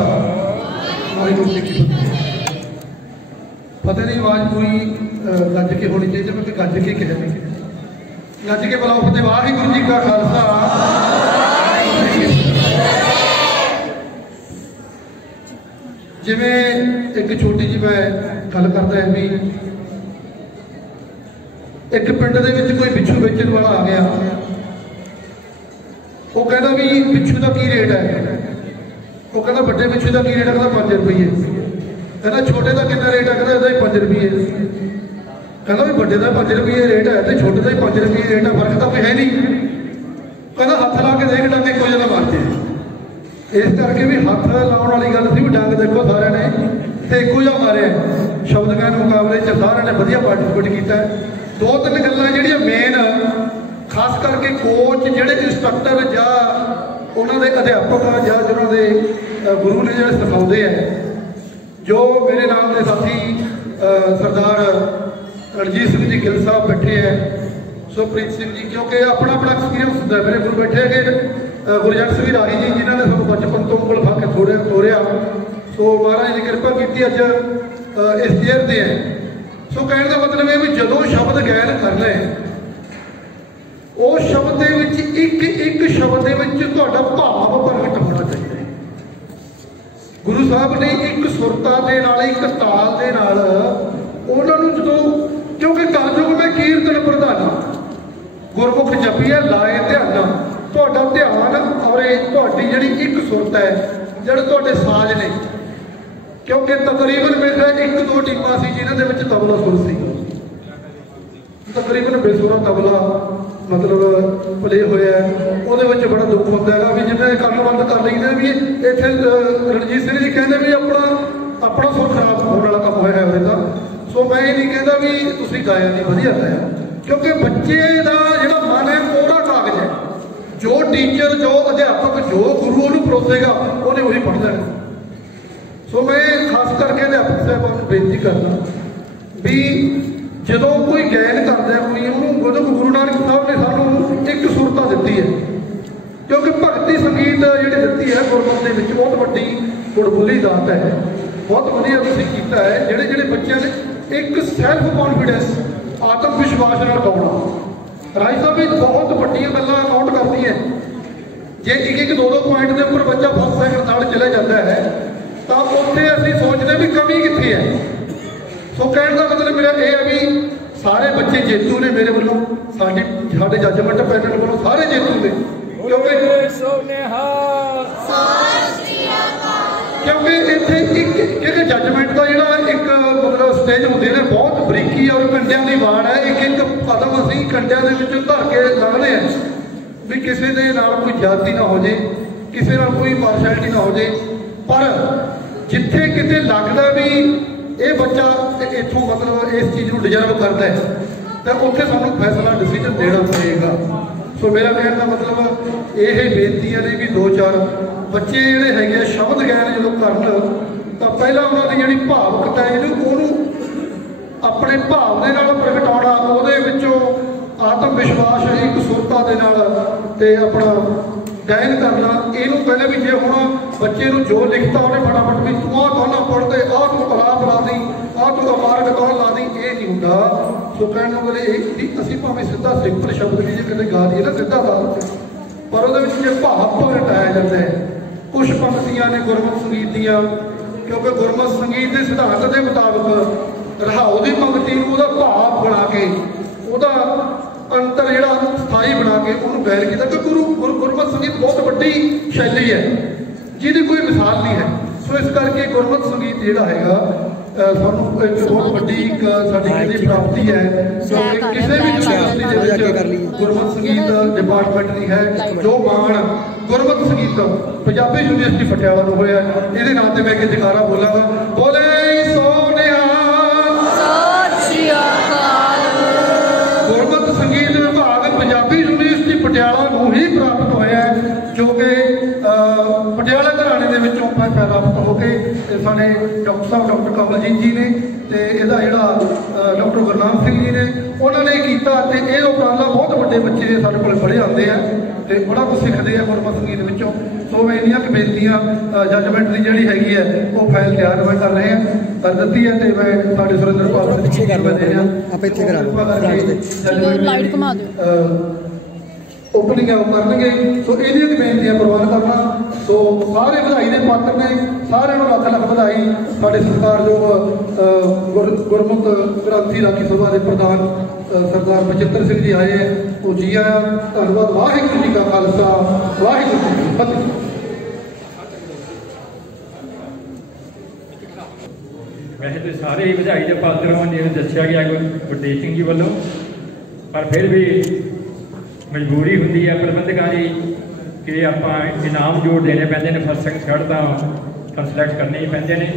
वाहिगुरू जी की फतेह। फतेह की आवाज़ पूरी गज के होनी चाहिए, मैं गज के कह गज के बुलाओ फतेह। वाहिगुरू जी का खालसा। जिमें एक छोटी जी मैं गल करता है भी एक पिंड दे विच कोई बिच्छू बेचण वाला आ गया, वो कहता भी बिच्छू का की रेट है? वो कहता बड़े बिच्छू का की रेट है? कहता 5 रुपये। कहता छोटे का कितना रेट है? कहता 5 रुपये। कहता भी बड़े का 5 रुपये रेट है तो छोटे का ही 5 रुपये रेट है, फर्क तो कोई है नहीं। कहता हथ ला के देख डंग एको जगह मारते हैं। इस करके भी हथ लाने वाली गल थी भी डंग देखो सारे ने तो एको जहा मारे। शब्द गायन मुकाबले सारे ने वधिया पार्टिसिपेट किया। 2-3 गल्लां जिहड़ियां मेन खास करके कोच जिहड़े इंस्ट्रक्टर या उन्होंने अध्यापक या जिन्होंने गुरु ने जो सिखाते हैं, जो मेरे नाम के साथी सरदार रणजीत सिंह जी गिल साहब बैठे हैं, सुप्रीत सिंह जी, क्योंकि अपना अपना एक्सपीरियंस होता है। मेरे गुरु बैठे है गुरजंट सिंह राही जी जिन्होंने सूँ बचपन तो उंगल खा के ਤੋਰਿਆ। सो महाराज की कृपा की अज इस चेयर से है। सो कहने का मतलब है भी जो शब्द गायन करना है उस शब्द एक शब्द भाव प्रगट होना चाहिए। गुरु साहब ने एक सुरता के नाल एक ताल के नाल उन्होंने जो, क्योंकि कलयुग में कीर्तन प्रधाना गुरमुख जपी है लाए ध्यान ਤੁਹਾਡਾ ध्यान और जी एक सुरत है जोड़े साज ने, क्योंकि तकरीबन मेरे 1-2 टीमां सी जिन्हों के तबला सुर सी, तकरीबन बेसुरा तबला मतलब प्ले होया। वो बड़ा दुख होता है भी जिन्हें कल बंद कर ली भी इतने रणजीत सिंह जी कहते भी अपना सुर खराब होने वाला काम होया है का। सो मैं ये नहीं कहता भी तुम गाया नहीं, वधिया गाया, क्योंकि बच्चे का जो मन है कोरा कागज है। जो टीचर जो अध्यापक जो गुरु उन्होंने परोसेगा उन्हें वही पढ़ लेना। सो मैं खास करके अध्यापक साहबान को बेनती करना भी ਜਦੋਂ ਕੋਈ ਗਾਇਨ ਕਰਦਾ ਕੋਈ ਉਹਨੂੰ ਉਦੋਂ ਗੁਰੂ ਨਾਨਕ ਸਾਹਿਬ ਨੇ ਸਾਨੂੰ ਇੱਕ ਸੁਰਤਾ ਦਿੱਤੀ ਹੈ, ਕਿਉਂਕਿ ਭਗਤੀ ਸੰਗੀਤ ਜਿਹੜੀ ਦਿੱਤੀ ਹੈ ਗੁਰਮਤਿ ਦੇ ਵਿੱਚ ਬਹੁਤ ਵੱਡੀ ਗੁਰਬੁੱਲੀ ਦਾਤ ਹੈ। ਬਹੁਤ ਵਧੀਆ ਤੁਸੀਂ ਕੀਤਾ ਹੈ। ਜਿਹੜੇ ਜਿਹੜੇ ਬੱਚਿਆਂ ਨੇ ਇੱਕ ਸੈਲਫ ਕੌਨਫੀਡੈਂਸ, ਆਤਮ ਵਿਸ਼ਵਾਸ ਨਾਲ ਗਾਉਣਾ, ਰਾਜ ਸਾਹਿਬ ਇਹ ਬਹੁਤ ਵੱਡੀਆਂ ਗੱਲਾਂ ਕਾਊਂਟ ਕਰਦੀਆਂ। ਜੇ ਇੱਕ ਇੱਕ ਦੋ ਦੋ ਪੁਆਇੰਟ ਦੇ ਉੱਪਰ ਬੱਚਾ ਫਸਟ ਸੈਕਿੰਡ ਨਾਲ ਚਲੇ ਜਾਂਦਾ ਹੈ ਤਾਂ ਉੱਥੇ ਅਸੀਂ ਸੋਚਦੇ ਵੀ ਕਮੀ ਕਿੱਥੇ ਹੈ। ਸੋ ਕਹਿਣ ਦਾ ਮਤਲਬ ਮੇਰਾ ਇਹ ਹੈ ਵੀ ਸਾਰੇ ਬੱਚੇ ਜੇਤੂ ਨੇ ਮੇਰੇ ਵੱਲੋਂ, ਸਾਡੇ ਜੱਜਮੈਂਟ ਪੈਨਲ ਵੱਲੋਂ ਸਾਰੇ ਜੇਤੂ ਨੇ, ਕਿਉਂਕਿ ਇੱਥੇ ਇੱਕ ਜੱਜਮੈਂਟ ਦਾ ਜਿਹੜਾ ਇੱਕ ਮਤਲਬ ਸਟੇਜ ਹੁੰਦੇ ਨੇ ਬਹੁਤ ਬਰੀਕੀ ਔਰ ਕੰਡਿਆਂ ਦੀ ਵਾੜ ਹੈ। ਇੱਕ ਇੱਕ ਕਦਮ ਅਸੀਂ ਕੰਡਿਆਂ ਦੇ ਵਿੱਚ ਧਰ ਕੇ ਲੰਘਦੇ ਹਾਂ ਵੀ ਕਿਸੇ ਦੇ ਨਾਲ ਕੋਈ ਜਾਤੀ ਨਾ ਹੋ ਜੇ, ਕਿਸੇ ਨਾਲ ਕੋਈ ਪਾਰਸ਼ੈਲਿਟੀ ਨਾ ਹੋ ਜੇ। ਪਰ ਜਿੱਥੇ ਕਿਤੇ ਲੱਗਦਾ ਵੀ ਇਹ ਬੱਚਾ ਇੱਥੋਂ ਮਤਲਬ ਇਸ ਚੀਜ਼ ਨੂੰ ਡਿਜ਼ਰਵ ਕਰਦਾ ਹੈ ਤਾਂ ਉੱਥੇ ਸਾਨੂੰ ਫੈਸਲਾ ਡਿਸੀਜਨ ਦੇਣਾ ਪਏਗਾ। ਸੋ ਮੇਰਾ ਕਹਿਣ ਦਾ ਮਤਲਬ ਇਹ ਬੇਨਤੀਆਂ ਨੇ ਵੀ ਦੋ ਚਾਰ ਬੱਚੇ ਜਿਹੜੇ ਹੈਗੇ ਆ ਸ਼ਬਦ ਗਾਇਨ ਜਦੋਂ ਕਰਨ ਤਾਂ ਪਹਿਲਾਂ ਉਹਨਾਂ ਦੀ ਜਿਹੜੀ ਭਾਵਕਤਾ ਹੈ ਉਹਨੂੰ ਆਪਣੇ ਭਾਵ ਦੇ ਨਾਲ ਪ੍ਰਗਟਾਉਣਾ, ਉਹਦੇ ਵਿੱਚੋਂ ਆਤਮ ਵਿਸ਼ਵਾਸ ਇੱਕ ਸੁਰਤਾ ਦੇ ਨਾਲ ਤੇ ਆਪਣਾ ਗਾਇਨ ਕਰਨਾ। ਇਹਨੂੰ ਪਹਿਲੇ ਵੀ ਜੇ ਹੁਣ ਬੱਚੇ ਨੂੰ ਜੋ ਲਿਖਤਾ ਉਹਨੇ ਫਟਾਫਟ ਵੀ ਤੂੰ ਆਹ ਗਾਣਾ ਪੜ੍ਹਦੇ, ਆਹ ਤੂੰ ਕਲਾਪ ਲਾ ਦੀ, ਆਹ ਤੂੰ ਅਮਾਰਕ ਕੌਣ ਲਾ ਦੀ, ਇਹ ਨਹੀਂ ਹੁੰਦਾ। ਸੋ ਕਹਿਣ ਨੂੰ ਬਲੇ ਇਹ ਵੀ ਅਸੀਂ ਭਾਵੇਂ ਸਿੱਧਾ ਸਿੰਪਲ ਸ਼ਬਦ ਵੀ ਜੇ ਕਿਤੇ ਗਾ ਦਈਏ ਨਾ ਸਿੱਧਾ ਗਾ, ਪਰ ਉਹਦੇ ਵਿੱਚ ਜੇ ਭਾਵ ਪ੍ਰਗਟਾਇਆ ਜਾਂਦਾ ਹੈ। ਕੁਛ ਪੰਕਤੀਆਂ ਨੇ ਗੁਰਮਤਿ ਸੰਗੀਤ ਦੀਆਂ, ਕਿਉਂਕਿ ਗੁਰਮਤਿ ਸੰਗੀਤ ਦੇ ਸਿਧਾਂਤ ਦੇ ਮੁਤਾਬਕ ਰਹਾਉ ਦੀ ਪੰਕਤੀ ਨੂੰ ਉਹਦਾ ਭਾਵ ਬਣਾ ਕੇ, ਉਹਦਾ ਅੰਤਰ ਜਿਹੜਾ ਸਥਾਈ ਬਣਾ ਕੇ ਉਹਨੂੰ ਗਾਇਨ ਕੀਤਾ। ਕਿ ਗੁਰਮਤਿ ਸੰਗੀਤ ਬਹੁਤ ਵੱਡੀ ਸ਼ੈਲੀ ਹੈ ਜਿਹਦੀ ਕੋਈ ਮਿਸਾਲ ਨਹੀਂ ਹੈ। ਸੋ ਇਸ ਕਰਕੇ ਗੁਰਮਤਿ ਸੰਗੀਤ ਜਿਹੜਾ ਹੈਗਾ ਸਾਨੂੰ ਇੱਕ ਬਹੁਤ ਵੱਡੀ ਇੱਕ ਸਾਡੀ ਜਿਹੜੀ ਪ੍ਰਾਪਤੀ ਹੈ। ਸੋ ਕਿਸੇ ਵੀ ਯੂਨੀਵਰਸਿਟੀ ਦੇ ਵਿੱਚ ਗੁਰਮਤਿ ਸੰਗੀਤ ਡਿਪਾਰਟਮੈਂਟ ਦੀ ਹੈ ਜੋ ਮਾਣ ਗੁਰਮਤਿ ਸੰਗੀਤ ਪੰਜਾਬੀ ਯੂਨੀਵਰਸਿਟੀ ਪਟਿਆਲਾ ਨੂੰ ਹੋਇਆ। ਇਹਦੇ ਨਾਂ ਤੇ ਮੈਂ ਇੱਕ ਜਕਾਰਾ ਬੋਲਾਂਗਾ, ਬੋਲੇ ਸੋ ਨਿਹਾਲ ਸਤਿ ਸ਼੍ਰੀ ਅਕਾਲ। ਗੁਰਮਤਿ ਸੰਗੀਤ ਵਿਭਾਗ ਪੰਜਾਬੀ ਯੂਨੀਵਰਸਿਟੀ ਪਟਿਆਲਾ ਨੂੰ ਹੀ ਪ੍ਰਾਪਤ ਹੋਇਆ, ਜੋ ਕਿ ਪਟਿਆਲਾ ਘਰਾਣੇ ਦੇ ਵਿੱਚੋਂ ਪ੍ਰਾਪਤ ਹੋ ਕੇ ਸਾਡੇ ਡਾਕਟਰ ਸਾਹਿਬ ਡਾਕਟਰ ਕਮਲਜੀਤ ਜੀ ਨੇ ਤੇ ਇਹਦਾ ਜਿਹੜਾ ਡਾਕਟਰ ਗੁਰਨਾਮ ਸਿੰਘ ਜੀ ਨੇ ਉਹਨਾਂ ਨੇ ਕੀਤਾ। ਤੇ ਇਹ ਉਪਰਾਲਾ ਬਹੁਤ ਵੱਡੇ ਬੱਚੇ ਸਾਡੇ ਕੋਲ ਪੜ੍ਹੇ ਆਉਂਦੇ ਆ ਤੇ ਬੜਾ ਕੁਝ ਸਿੱਖਦੇ ਆ ਗੁਰਮਤਿ ਸੰਗੀਤ ਵਿੱਚੋਂ। ਸੋ ਮੈਂ ਇੰਨੀਆਂ ਕੁ ਬੇਨਤੀਆਂ ਜੱਜਮੈਂਟ ਦੀ ਜਿਹੜੀ ਹੈਗੀ ਹੈ ਉਹ ਫਾਈਲ ਤਿਆਰ ਮੈਂ ਕਰ ਰਹੇ ਹਾਂ ਕਰ ਦਿੱਤੀ ਹੈ ਤੇ ਮੈਂ ਸਾਡੇ ਸੁਰਿੰਦਰਪਾਲ ਪਿੱਛੇ ਕਰ ਦੇ ਰਿਹਾ ਆਪਾਂ ਇੱਥੇ ਕਰਾਂਗੇ ਲਾਈਟ ਘੁਮਾ ਦਿਓ ਓਪਨਿੰਗ ਕਰਨਗੇ। ਸੋ ਇਹਦੀਆਂ ਵੀ ਬੇਨਤੀਆਂ ਪ੍ਰਵਾਨ ਕਰਨਾ। ਸੋ ਸਾਰੇ ਵਧਾਈ ਦੇ ਪਾਤਰ ਨੇ, ਸਾਰਿਆਂ ਨੂੰ ਲੱਖ ਲੱਖ ਵਧਾਈ। ਸਾਡੇ ਸਤਿਕਾਰਯੋਗ ਗੁਰਮਤਿ ਕ੍ਰਾਂਤੀ ਰਾਖੀ ਸਭਾ ਦੇ ਪ੍ਰਧਾਨ ਸਰਦਾਰ ਬਚਿੱਤਰ ਸਿੰਘ ਜੀ ਆਏ ਹੈ, ਉਹ ਜੀ ਆਇਆ। ਧੰਨਵਾਦ। ਵਾਹਿਗੁਰੂ ਜੀ ਕਾ ਖਾਲਸਾ, ਵਾਹਿਗੁਰੂ ਜੀ ਕੀ ਫਤਿਹ। ਵੈਸੇ ਤਾਂ ਸਾਰੇ ਹੀ ਵਧਾਈ ਦੇ ਪਾਤਰ ਹੋਣ ਜਿਵੇਂ ਦੱਸਿਆ ਗਿਆ ਗੁਰਤੇਜ ਸਿੰਘ ਜੀ ਵੱਲੋਂ, ਪਰ ਫਿਰ ਵੀ ਮਜਬੂਰੀ ਹੁੰਦੀ ਹੈ ਪ੍ਰਬੰਧਕਾਂ ਦੀ ਕਿ ਆਪਾਂ ਇਨਾਮ ਜੋੜ ਦੇਣੇ ਪੈਂਦੇ ਨੇ। ਫਸਟ ਸੈਕਿੰਡ ਥਰਡ ਤਾਂ ਸਿਲੈਕਟ ਕਰਨੇ ਹੀ ਪੈਂਦੇ ਨੇ।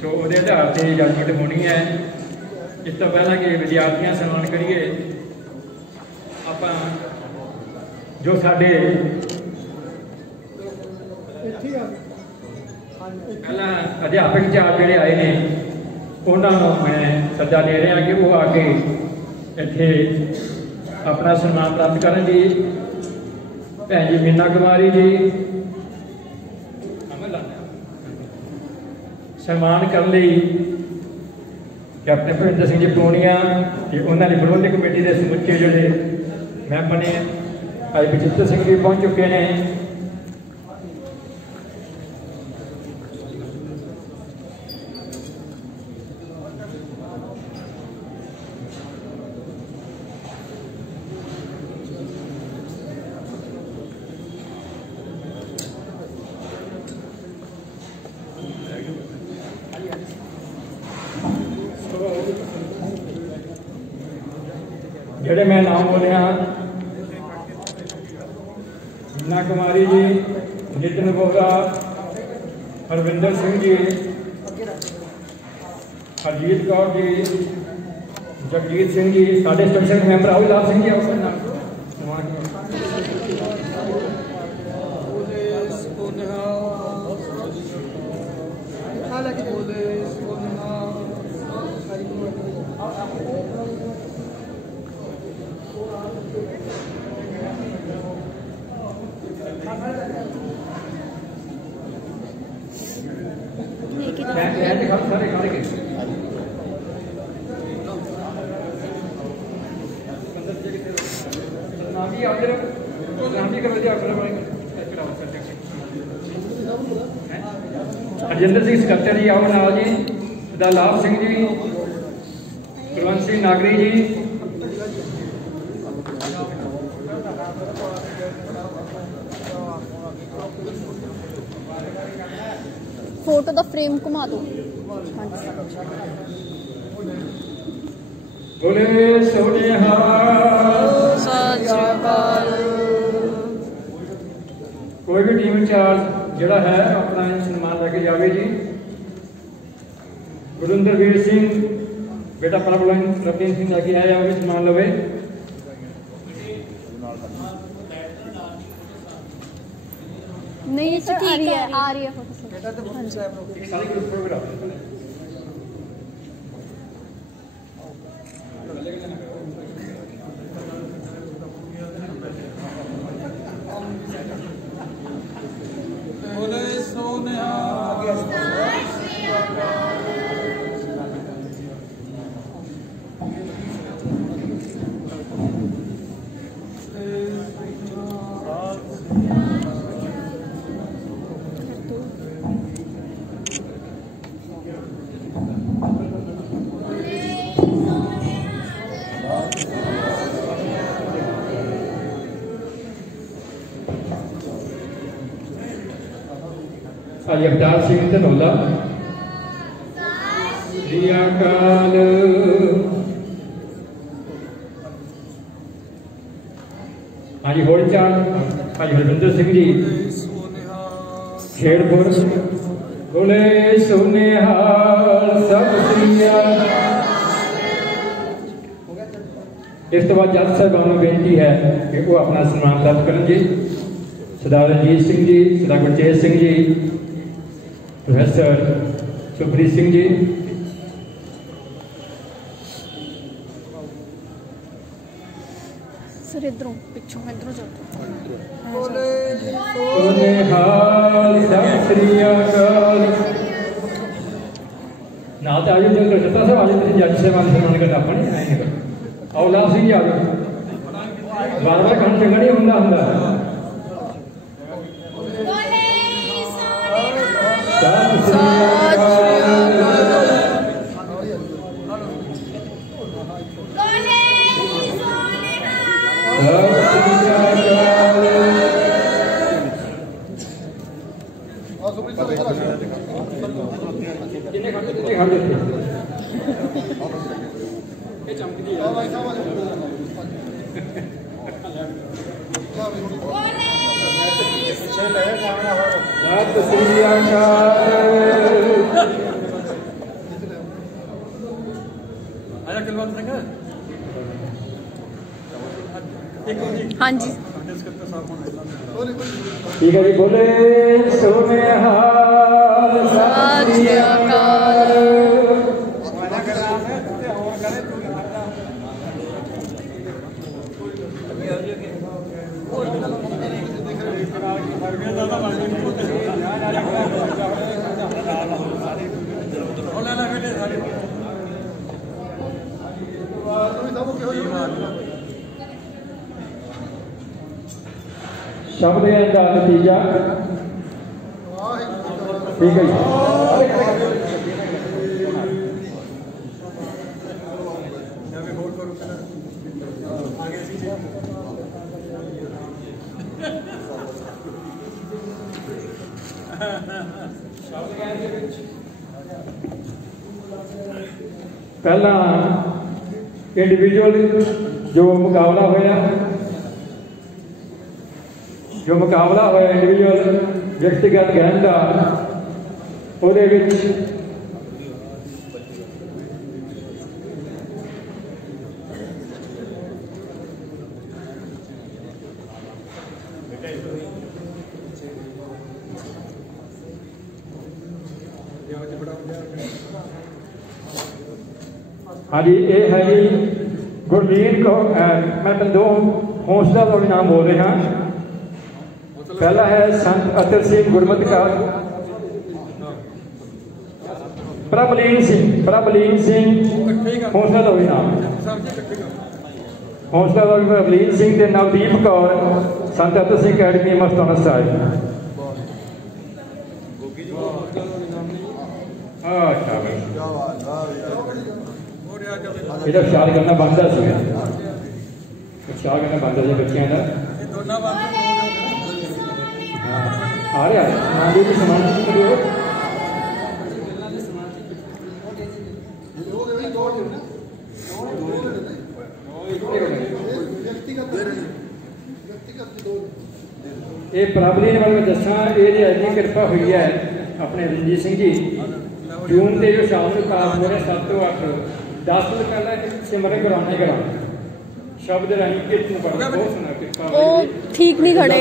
ਸੋ ਉਹਦੇ ਆਧਾਰ 'ਤੇ ਜੱਜਮੈਂਟ ਹੋਣੀ ਹੈ। ਇਸ ਤੋਂ ਪਹਿਲਾਂ ਕਿ ਵਿਦਿਆਰਥੀਆਂ ਸਨਮਾਨ ਕਰੀਏ, ਆਪਾਂ ਜੋ ਸਾਡੇ ਪਹਿਲਾਂ ਅਧਿਆਪਕ ਚਾਰ ਜਿਹੜੇ ਆਏ ਨੇ ਉਹਨਾਂ ਨੂੰ ਮੈਂ ਸੱਦਾ ਦੇ ਰਿਹਾ ਕਿ ਉਹ ਆ ਕੇ ਇੱਥੇ ਆਪਣਾ ਸਨਮਾਨ ਪ੍ਰਾਪਤ ਕਰਨ ਦੀ। ਭੈਣ ਜੀ ਮੀਨਾ ਕੁਮਾਰੀ ਜੀ ਸਨਮਾਨ ਕਰਨ ਲਈ ਕੈਪਟਨ ਭੁਪਿੰਦਰ ਸਿੰਘ ਜੀ ਪੂਨੀਆ ਤੇ ਉਹਨਾਂ ਦੀ ਪ੍ਰਬੰਧਕ ਕਮੇਟੀ ਦੇ ਸਮੁੱਚੇ ਜਿਹੜੇ ਮੈਂਬਰ ਨੇ, ਅੱਜ ਬਚਿੱਤਰ ਸਿੰਘ ਜੀ ਪਹੁੰਚ ਚੁੱਕੇ ਨੇ। ਜਿਹੜੇ ਮੈਂ ਨਾਮ ਬੋਲਿਆ, ਮੀਨਾ ਕੁਮਾਰੀ ਜੀ, ਨਿਤਨ ਬੋਹਰਾ, ਹਰਵਿੰਦਰ ਸਿੰਘ ਜੀ, ਹਰਜੀਤ ਕੌਰ ਜੀ, ਜਗਜੀਤ ਸਿੰਘ ਜੀ, ਸਾਡੇ ਸਪੈਸ਼ਲ ਮੈਂਬਰ ਆਉਲਾਲ ਸਿੰਘ ਜੀ ਹਾਲਾਂਕਿ सारे खड़े गए हरजिंदर सिंह सकत्तर जी आओ नाल जी, दलाल सिंह जी, कुलवंत सिंह नागरी जी, फोटो का फ्रेम घुमा दो। बोले कोई भी टीम इंचार्ज जोड़ा है अपना सम्मान लेके जावे जी। गुरिंदरवीर सिंह बेटा प्रभुवीर सिंह लेके आया वो भी सम्मान लवे। नहीं ठीक है, आ रही है फोटो। सारी ग्रुप प्रोग्राम अवतार सिंह धनौला रियाकाल हाँ जी होली चाल हाँ जी हरविंदर सिंह जी खेड़पुर बोले सोनेहाल सब इस तो बाद जज साहबान को बेनती है कि वो अपना सम्मान प्राप्त करें जी। सरदार रंजीत सिंह जी, सरदार गुरचेत सिंह जी, प्रोफेसर सुप्रीत सिंह जी, सर इधरों पिछों इधरों जाओ। नाल तो आजो जो करता सब आज तेरे जज साहबान सम्मान करना अपने आएंगे। आओ लाभ सिंह जी आ गए। बार बार काम चंगा नहीं होता होंगे। हाँ जी ठीक है जी। बोले सोनेहाल सत श्री अकाल। शब्द का नतीजा ठीक है जी। पहला इंडिविजुअल जो मुकाबला होया इंडिविजुअल व्यक्तिगत गहन का हाँ जी ये है जी गुरलीन को मैं दो हौसला का नाम बोल रहे हैं। पहला है संत अतर सिंह गुरमत का, प्रभलीन सिंह हौसला दो भी नाम हौसला दो भी प्रभलीन सिंह ते नवदीप कौर संत अतल सिंह अकैडमी मस्ताना साहिब। ਇਹਦਾ ਖਿਆਲ ਕਰਨਾ ਬਣਦਾ ਸੀਗਾ, ਖਿਆਲ ਕਰਨਾ ਬਣਦਾ ਸੀ ਬੱਚਿਆਂ ਦਾ। ਆ ਰਿਹਾ ਨਾਲੇ ਦੀ ਸਮਾਨ ਕਰਿਓ ਇਹ ਪ੍ਰਭਲੀਨ ਵਾਲੇ ਦੱਸਾਂ ਇਹਦੀ ਇੰਨੀ ਕਿਰਪਾ ਹੋਈ ਹੈ ਆਪਣੇ ਰਣਜੀਤ ਸਿੰਘ ਜੀ जून के जो शाम को क्लास मेरे 7 to 8 10 मिनट पहले सिमरन कराना ही कराना शब्द रानी कीर्तन पढ़ना बहुत सुना किरपा ओ ठीक नहीं खड़े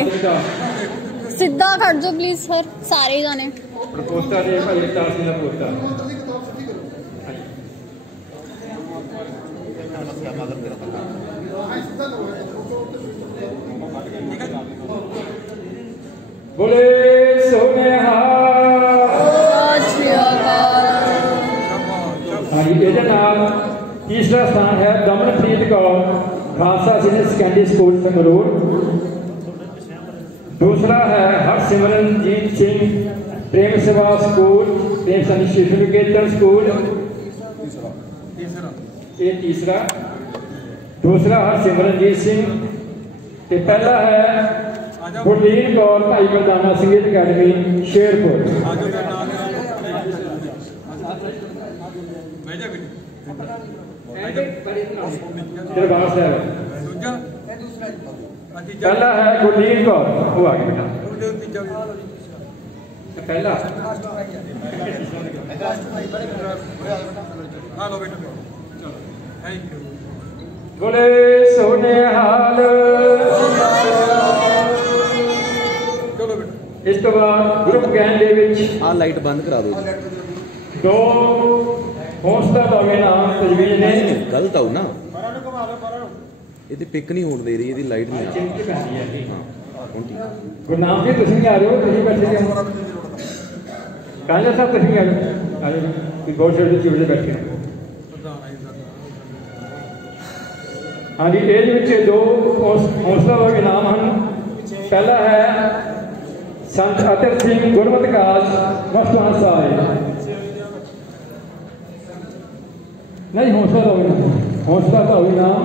सीधा खड़ जाओ प्लीज सर सारे जाने प्रपोस्टा दे भाई अवतार सिंह दा पोता बोले सोने ਇਹਦੇ ਨਾਲ तीसरा स्थान है Damanpreet Kaur Khalsa senior secondary school Sangrur. दूसरा है हरसिमरनजीत सिंह प्रेम सेवा स्कूल प्रेम शिशु निकेतन स्कूल ये तीसरा। दूसरा हरसिमरनजीत सिंह ते पहला है गुरलीन कौर भाई मरदाना संगीत अकैडमी शेरपुर। दरबार साहब पहला है गुरलीन कौर वो आ गया बेटा पहला बोले सोने हाल। इस तो बाद ग्रुप गैन दे विच आ लाइट बंद करा दो दो हौसला दवे नाम तजवीज ने गलत आऊ ना ये पिक नहीं होने दे रही, ये लाइट नहीं गुरनाम जी तुम आ रहे हो, तुम बैठे थे कांजा साहब तुम आ जाओ बहुत छोटे चिवड़े बैठे हो। हाँ जी ये दो हौसला दवे नाम हैं। पहला है संत अतल सिंह गुरमत काज मस्ताना साहिब नहीं हौसला का भी नाम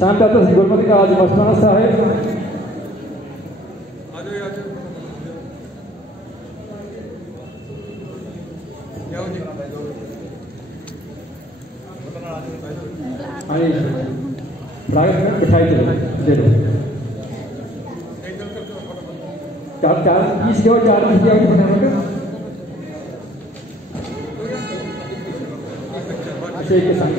संत अतल सिंह गुरमत काज मस्ताना साहिब। बिठाई दे दो चार चार पीस दो चार पीस दिया अच्छा एक संग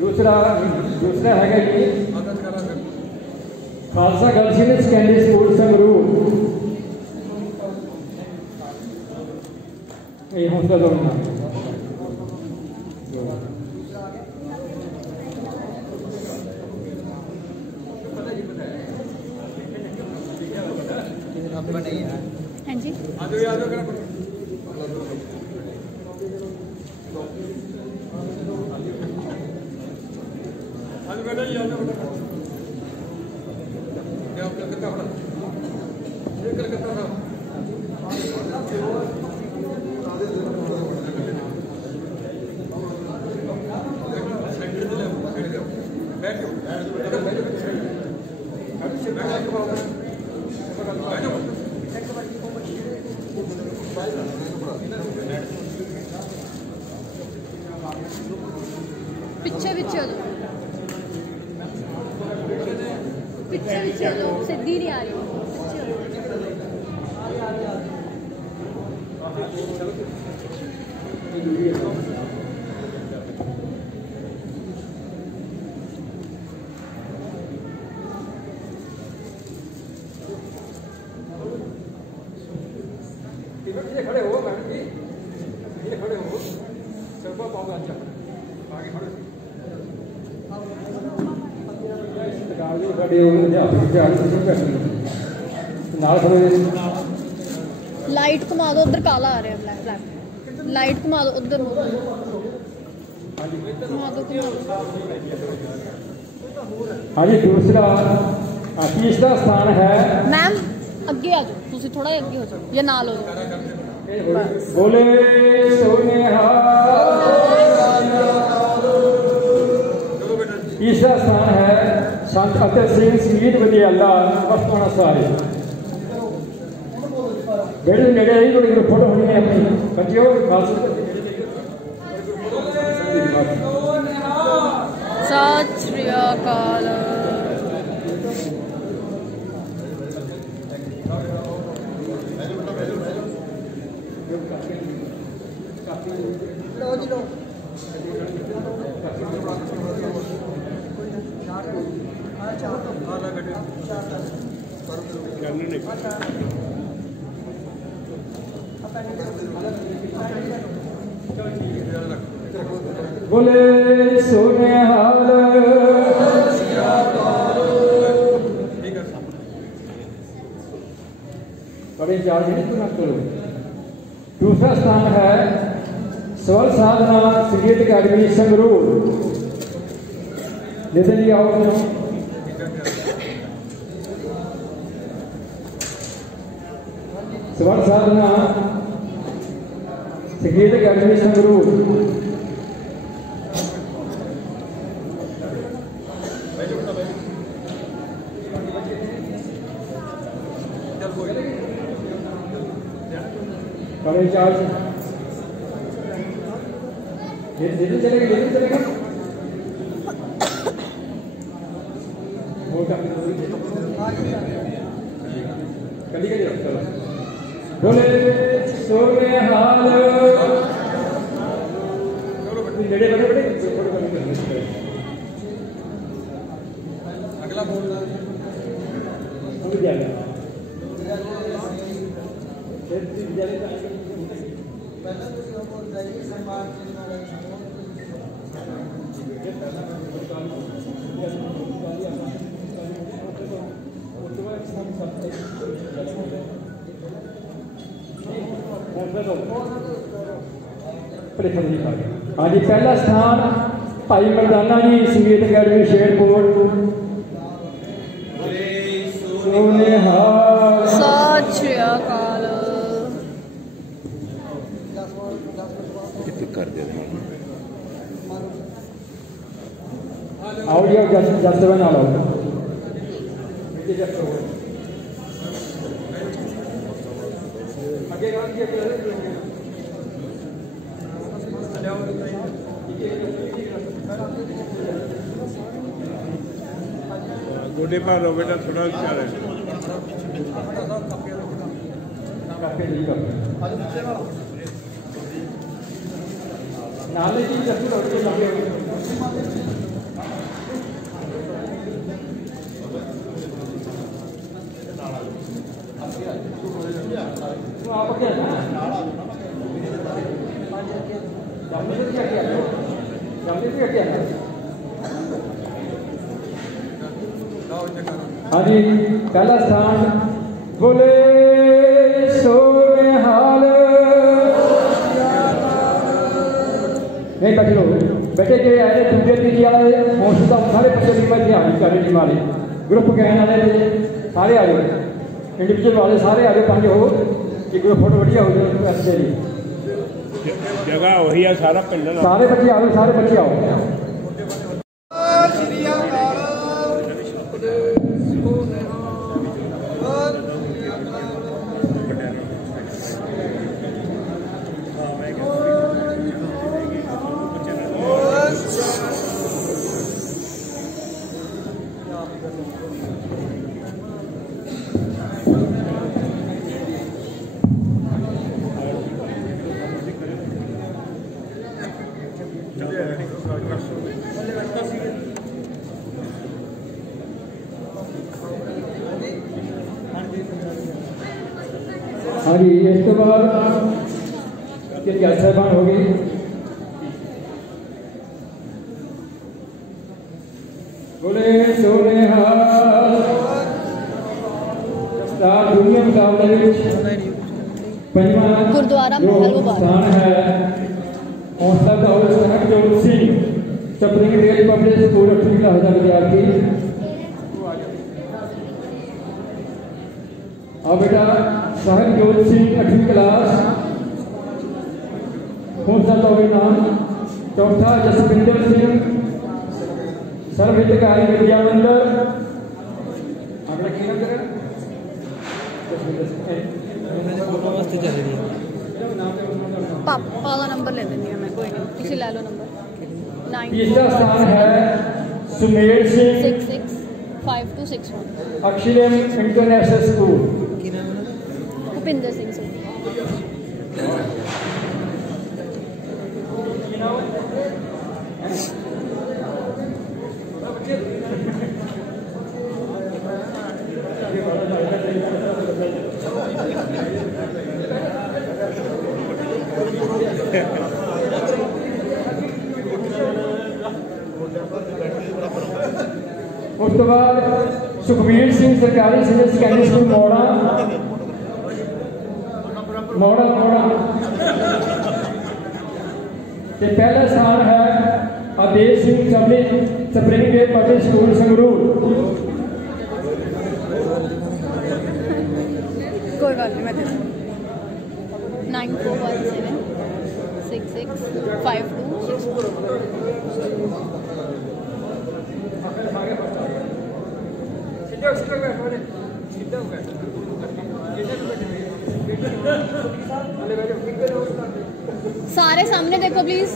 दूसरा है कि Khalsa girls senior secondary school Sangrur ये हौसला दौड़ना हाँ जी पीछे पीछे पीछे पीछे सीधी नहीं आ रही लाइट घुमा दो, उधर काला आ रहा है फ्लैट। लाइट घुमा दो उधर, घुमा दो। हाँ जी, दूसरा तीसरा स्थान है। मैम अगे आ जाओ, तुम थोड़ा अगे हो जाओ या नाल हो जाओ। बोले सोनिहाल। तीसरा स्थान है संत अतर सिंह शहीद वजियाला बसपाना सारे। बेड़े नेड़े ही थोड़ी फोटो होनी है अपनी बच्चियों। सत श्री अकाल। लो जी लो। बोले सोनिहाल। बड़े चार्ज नहीं सुना करो। दूसरा स्थान है स्वर साधना संगीत अकादमी संगरूर। जैसे जी आओ। स्वर साधना संगीत अकादमी संगरूर। बड़े चार्ज धीरे चलेगा, धीरे चलेगा। कली कली चलो। बोले सोनिहाल। बड़े बड़े बड़े अगला बोल हाँ जी, पहला स्थान भाई मरदाना जी संगीत अकादमी शेरकोट। सत श्री अकाल। कर दे आओ जी, जसवन आ लो। गोडे पर लो बेटा, थोड़ा ऊंचा है। नाले की जरूर होती है। आप क्या हाँ जी, पहला स्थान बोले सोनिहाल। नहीं बैठ लो बेटे, जो आए दूजे तीजे वाले हौसला सारे बच्चे की मैं ध्यान कर रही वाले ग्रुप कहने वाले सारे आ जाओ, इंडिविजुअल वाले सारे आ जाओ। पांच हो कि ग्रुप फोटो बढ़िया हो जाए। अच्छे जी जगह वही है, सारा पिंड सारे बच्चे आओ, सारे बच्चे आओ। हाँ जी, इस तो बाद साहबान हो गई। बोले सोने स्टार दुनिया मुकाबले पंजवां गुरुद्वारा जो महल मुबारक स्थान है हौसला दाऊद सहकजोत Singh Spring Dale Public School 8वीं क्लास का विद्यार्थी। और बेटा सहकजोत सिंह 8वीं क्लास हौसला दाऊद नाम। चौथा जसविंदर सिंह सर्वहितकारी विद्या मंदिर। अगला की नाम करें पापा का नंबर ले लेनी है मैं, कोई नहीं, किसी ले लो नंबर। तीसरा स्थान है सुमेर सिंह 665261 अक्षिलम इंटरनेशनल स्कूल। भूपिंदर सिंह से। उस तो बाद सुखबीर सिंह सरकारी सीनियर सेकेंडरी स्कूल मोड़ा मोड़ा मोड़ा। पहला स्थान है Aadesh Singh Spring Dale Public School Sangrur. कोई बात नहीं, मैं 9417665264। सारे सामने देखो प्लीज,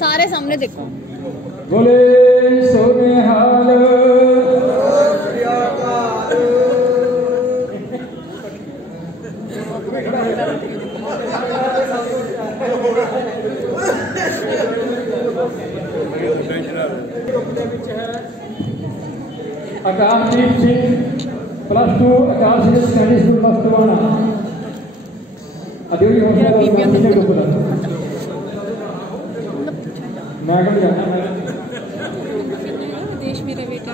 सारे सामने देखो। बोले सोने हाल आकाशदीप सिंह +2 आकाश सीनियर सेकेंडरी स्कूल मस्तवाना। अभी हौसला मैं कब जाना देश मेरे बेटा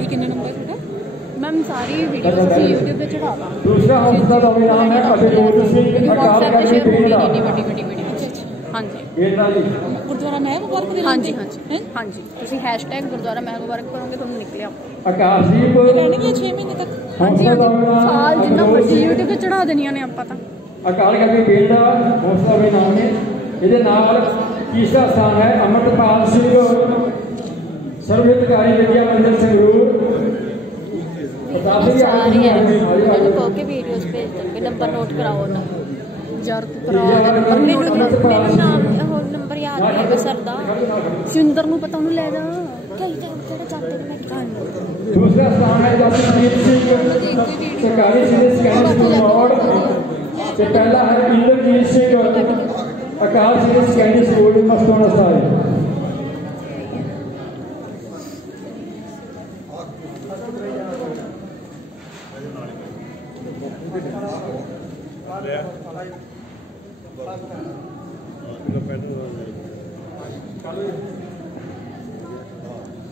कितने नंबर है मैम? सारी वीडियो यूट्यूब पे चढ़ा दा। दूसरा हौसला का नाम है अभिजोत सिंह अकाल अकेडमी बेड़ा। हाँ जी बेड़ा जी गुरुद्वारा महल मुबारक। हाँ जी हाँ जी हाँ जी, तुम हैशटैग गुरुद्वारा महल मुबारक करोगे तुम निकले आप। आकाशदीप रहने 6 महीने तक। हाँ जी साल जितना मर्जी यूट्यूब पे चढ़ा देनिया ने आप पता। अकाल अकेडमी बेड़ा हौसला भी नाम है। ये तीसरा स्थान है अमरपाल सिंह सर्वहितकारी विद्या मंदिर संगरूर। वीडियोस भेज देंगे, नंबर नोट कराओ ना यार। नंबर याद नहीं है सर दा, सिंदर ਨੂੰ पता ਉਹਨੂੰ ਲੈ ਜਾ। दूसरा स्थान है जसप्रीत सिंह सरकारी सीनियर सेकेंडरी स्कूल मोड़। पहला है इंद्रजीत सिंह अकाल सीनियर सेकेंडरी स्कूल मस्तोना साहिब।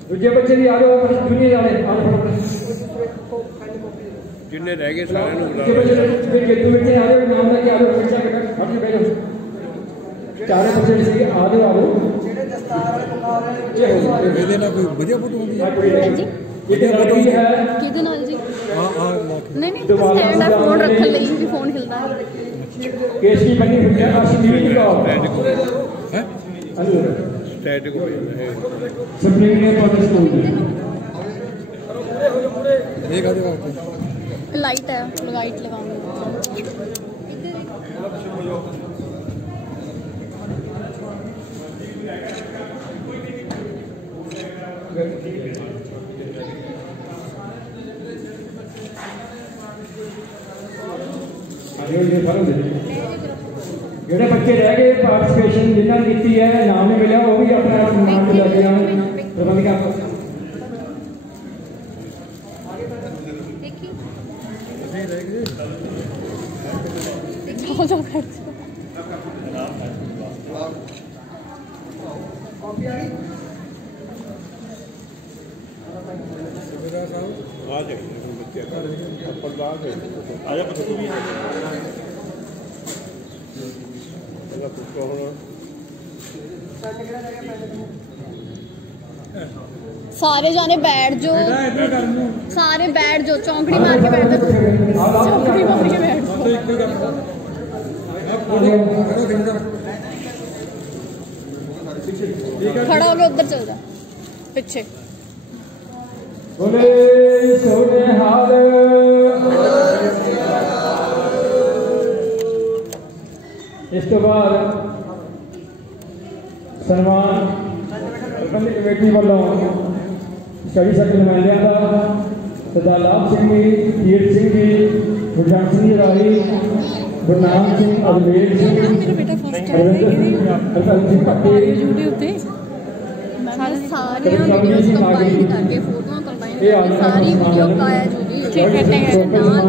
दूजे बच्चे भी आ रहे हो दुनिया वाले जिन्ने रह गए सारे गेटू बच्चे आ रहे हो नाम लेके आ रहे हो बच्चा हट बैठो। चारे बच्चे से आ रहे हो ਇਹਦੇ ਨਾਲ ਕੋਈ ਵਧੀਆ ਫੋਟੋ ਹੁੰਦੀ ਹੈ जी ये लड़की है किदे नाल जी? ਹਾਂ ਹਾਂ नहीं नहीं स्टैंड है फोन रखने ਲਈ भी फोन हिलदा है। केस की बनी हुई है अश्विनी कौर ਹੈ स्टैट को सुप्रीम डेल पब्लिक स्कूल। ਇਹ ਕਾਦੇ ਵਾਸਤੇ लाइट है लाइट लगाऊंगी। ਜਿਹੜੇ ਬੱਚੇ ਰਹਿ ਗਏ ਪਾਰਟਿਸਪੇਸ਼ਨ ਜਿਨ੍ਹਾਂ ਨੇ ਕੀਤੀ ਹੈ ਨਾਮ ਨਹੀਂ ਮਿਲਿਆ ਉਹ ਵੀ ਆਪਣਾ ਨਾਮ ਲੈ ਕੇ ਆਉਣ ਪ੍ਰਬੰਧਕਾਂ सारे जाने बैठ जो, सारे बैठ जो, चौंकड़ी मार के बैठ जाओ, चौंकड़ी मार के बैठ जाओ। खड़ा हो गया उधर चल जा पीछे। इस तो बाद सन्मान प्रबंधक कमेटी वालों स्टडी सर्कल नुमाइंदियां का सरदार लाभ सिंह जी, तीर्थ सिंह जी, गुरजान सिंह जी राही, गुरनाम सिंह, अजमेर सिंह, यूट्यूब पे सारे वीडियोस कंबाइन करके फोटो कंबाइन करके सारी वीडियो का है जो भी कहते हैं नाम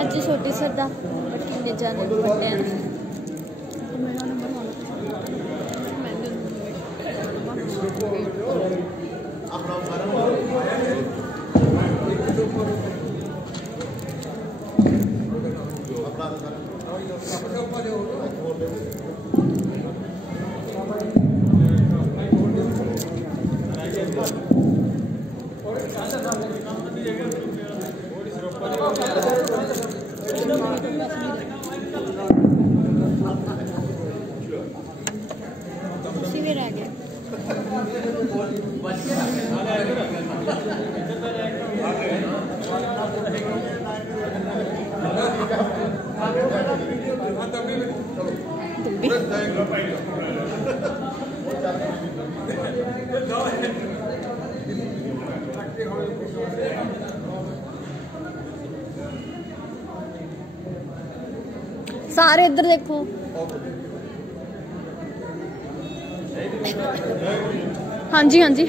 अच्छी छोटी सरदा किन्ने जाने बड़े मेरा नंबर उसी में रह गया। सारे इधर देखो। हाँ जी हाँ जी।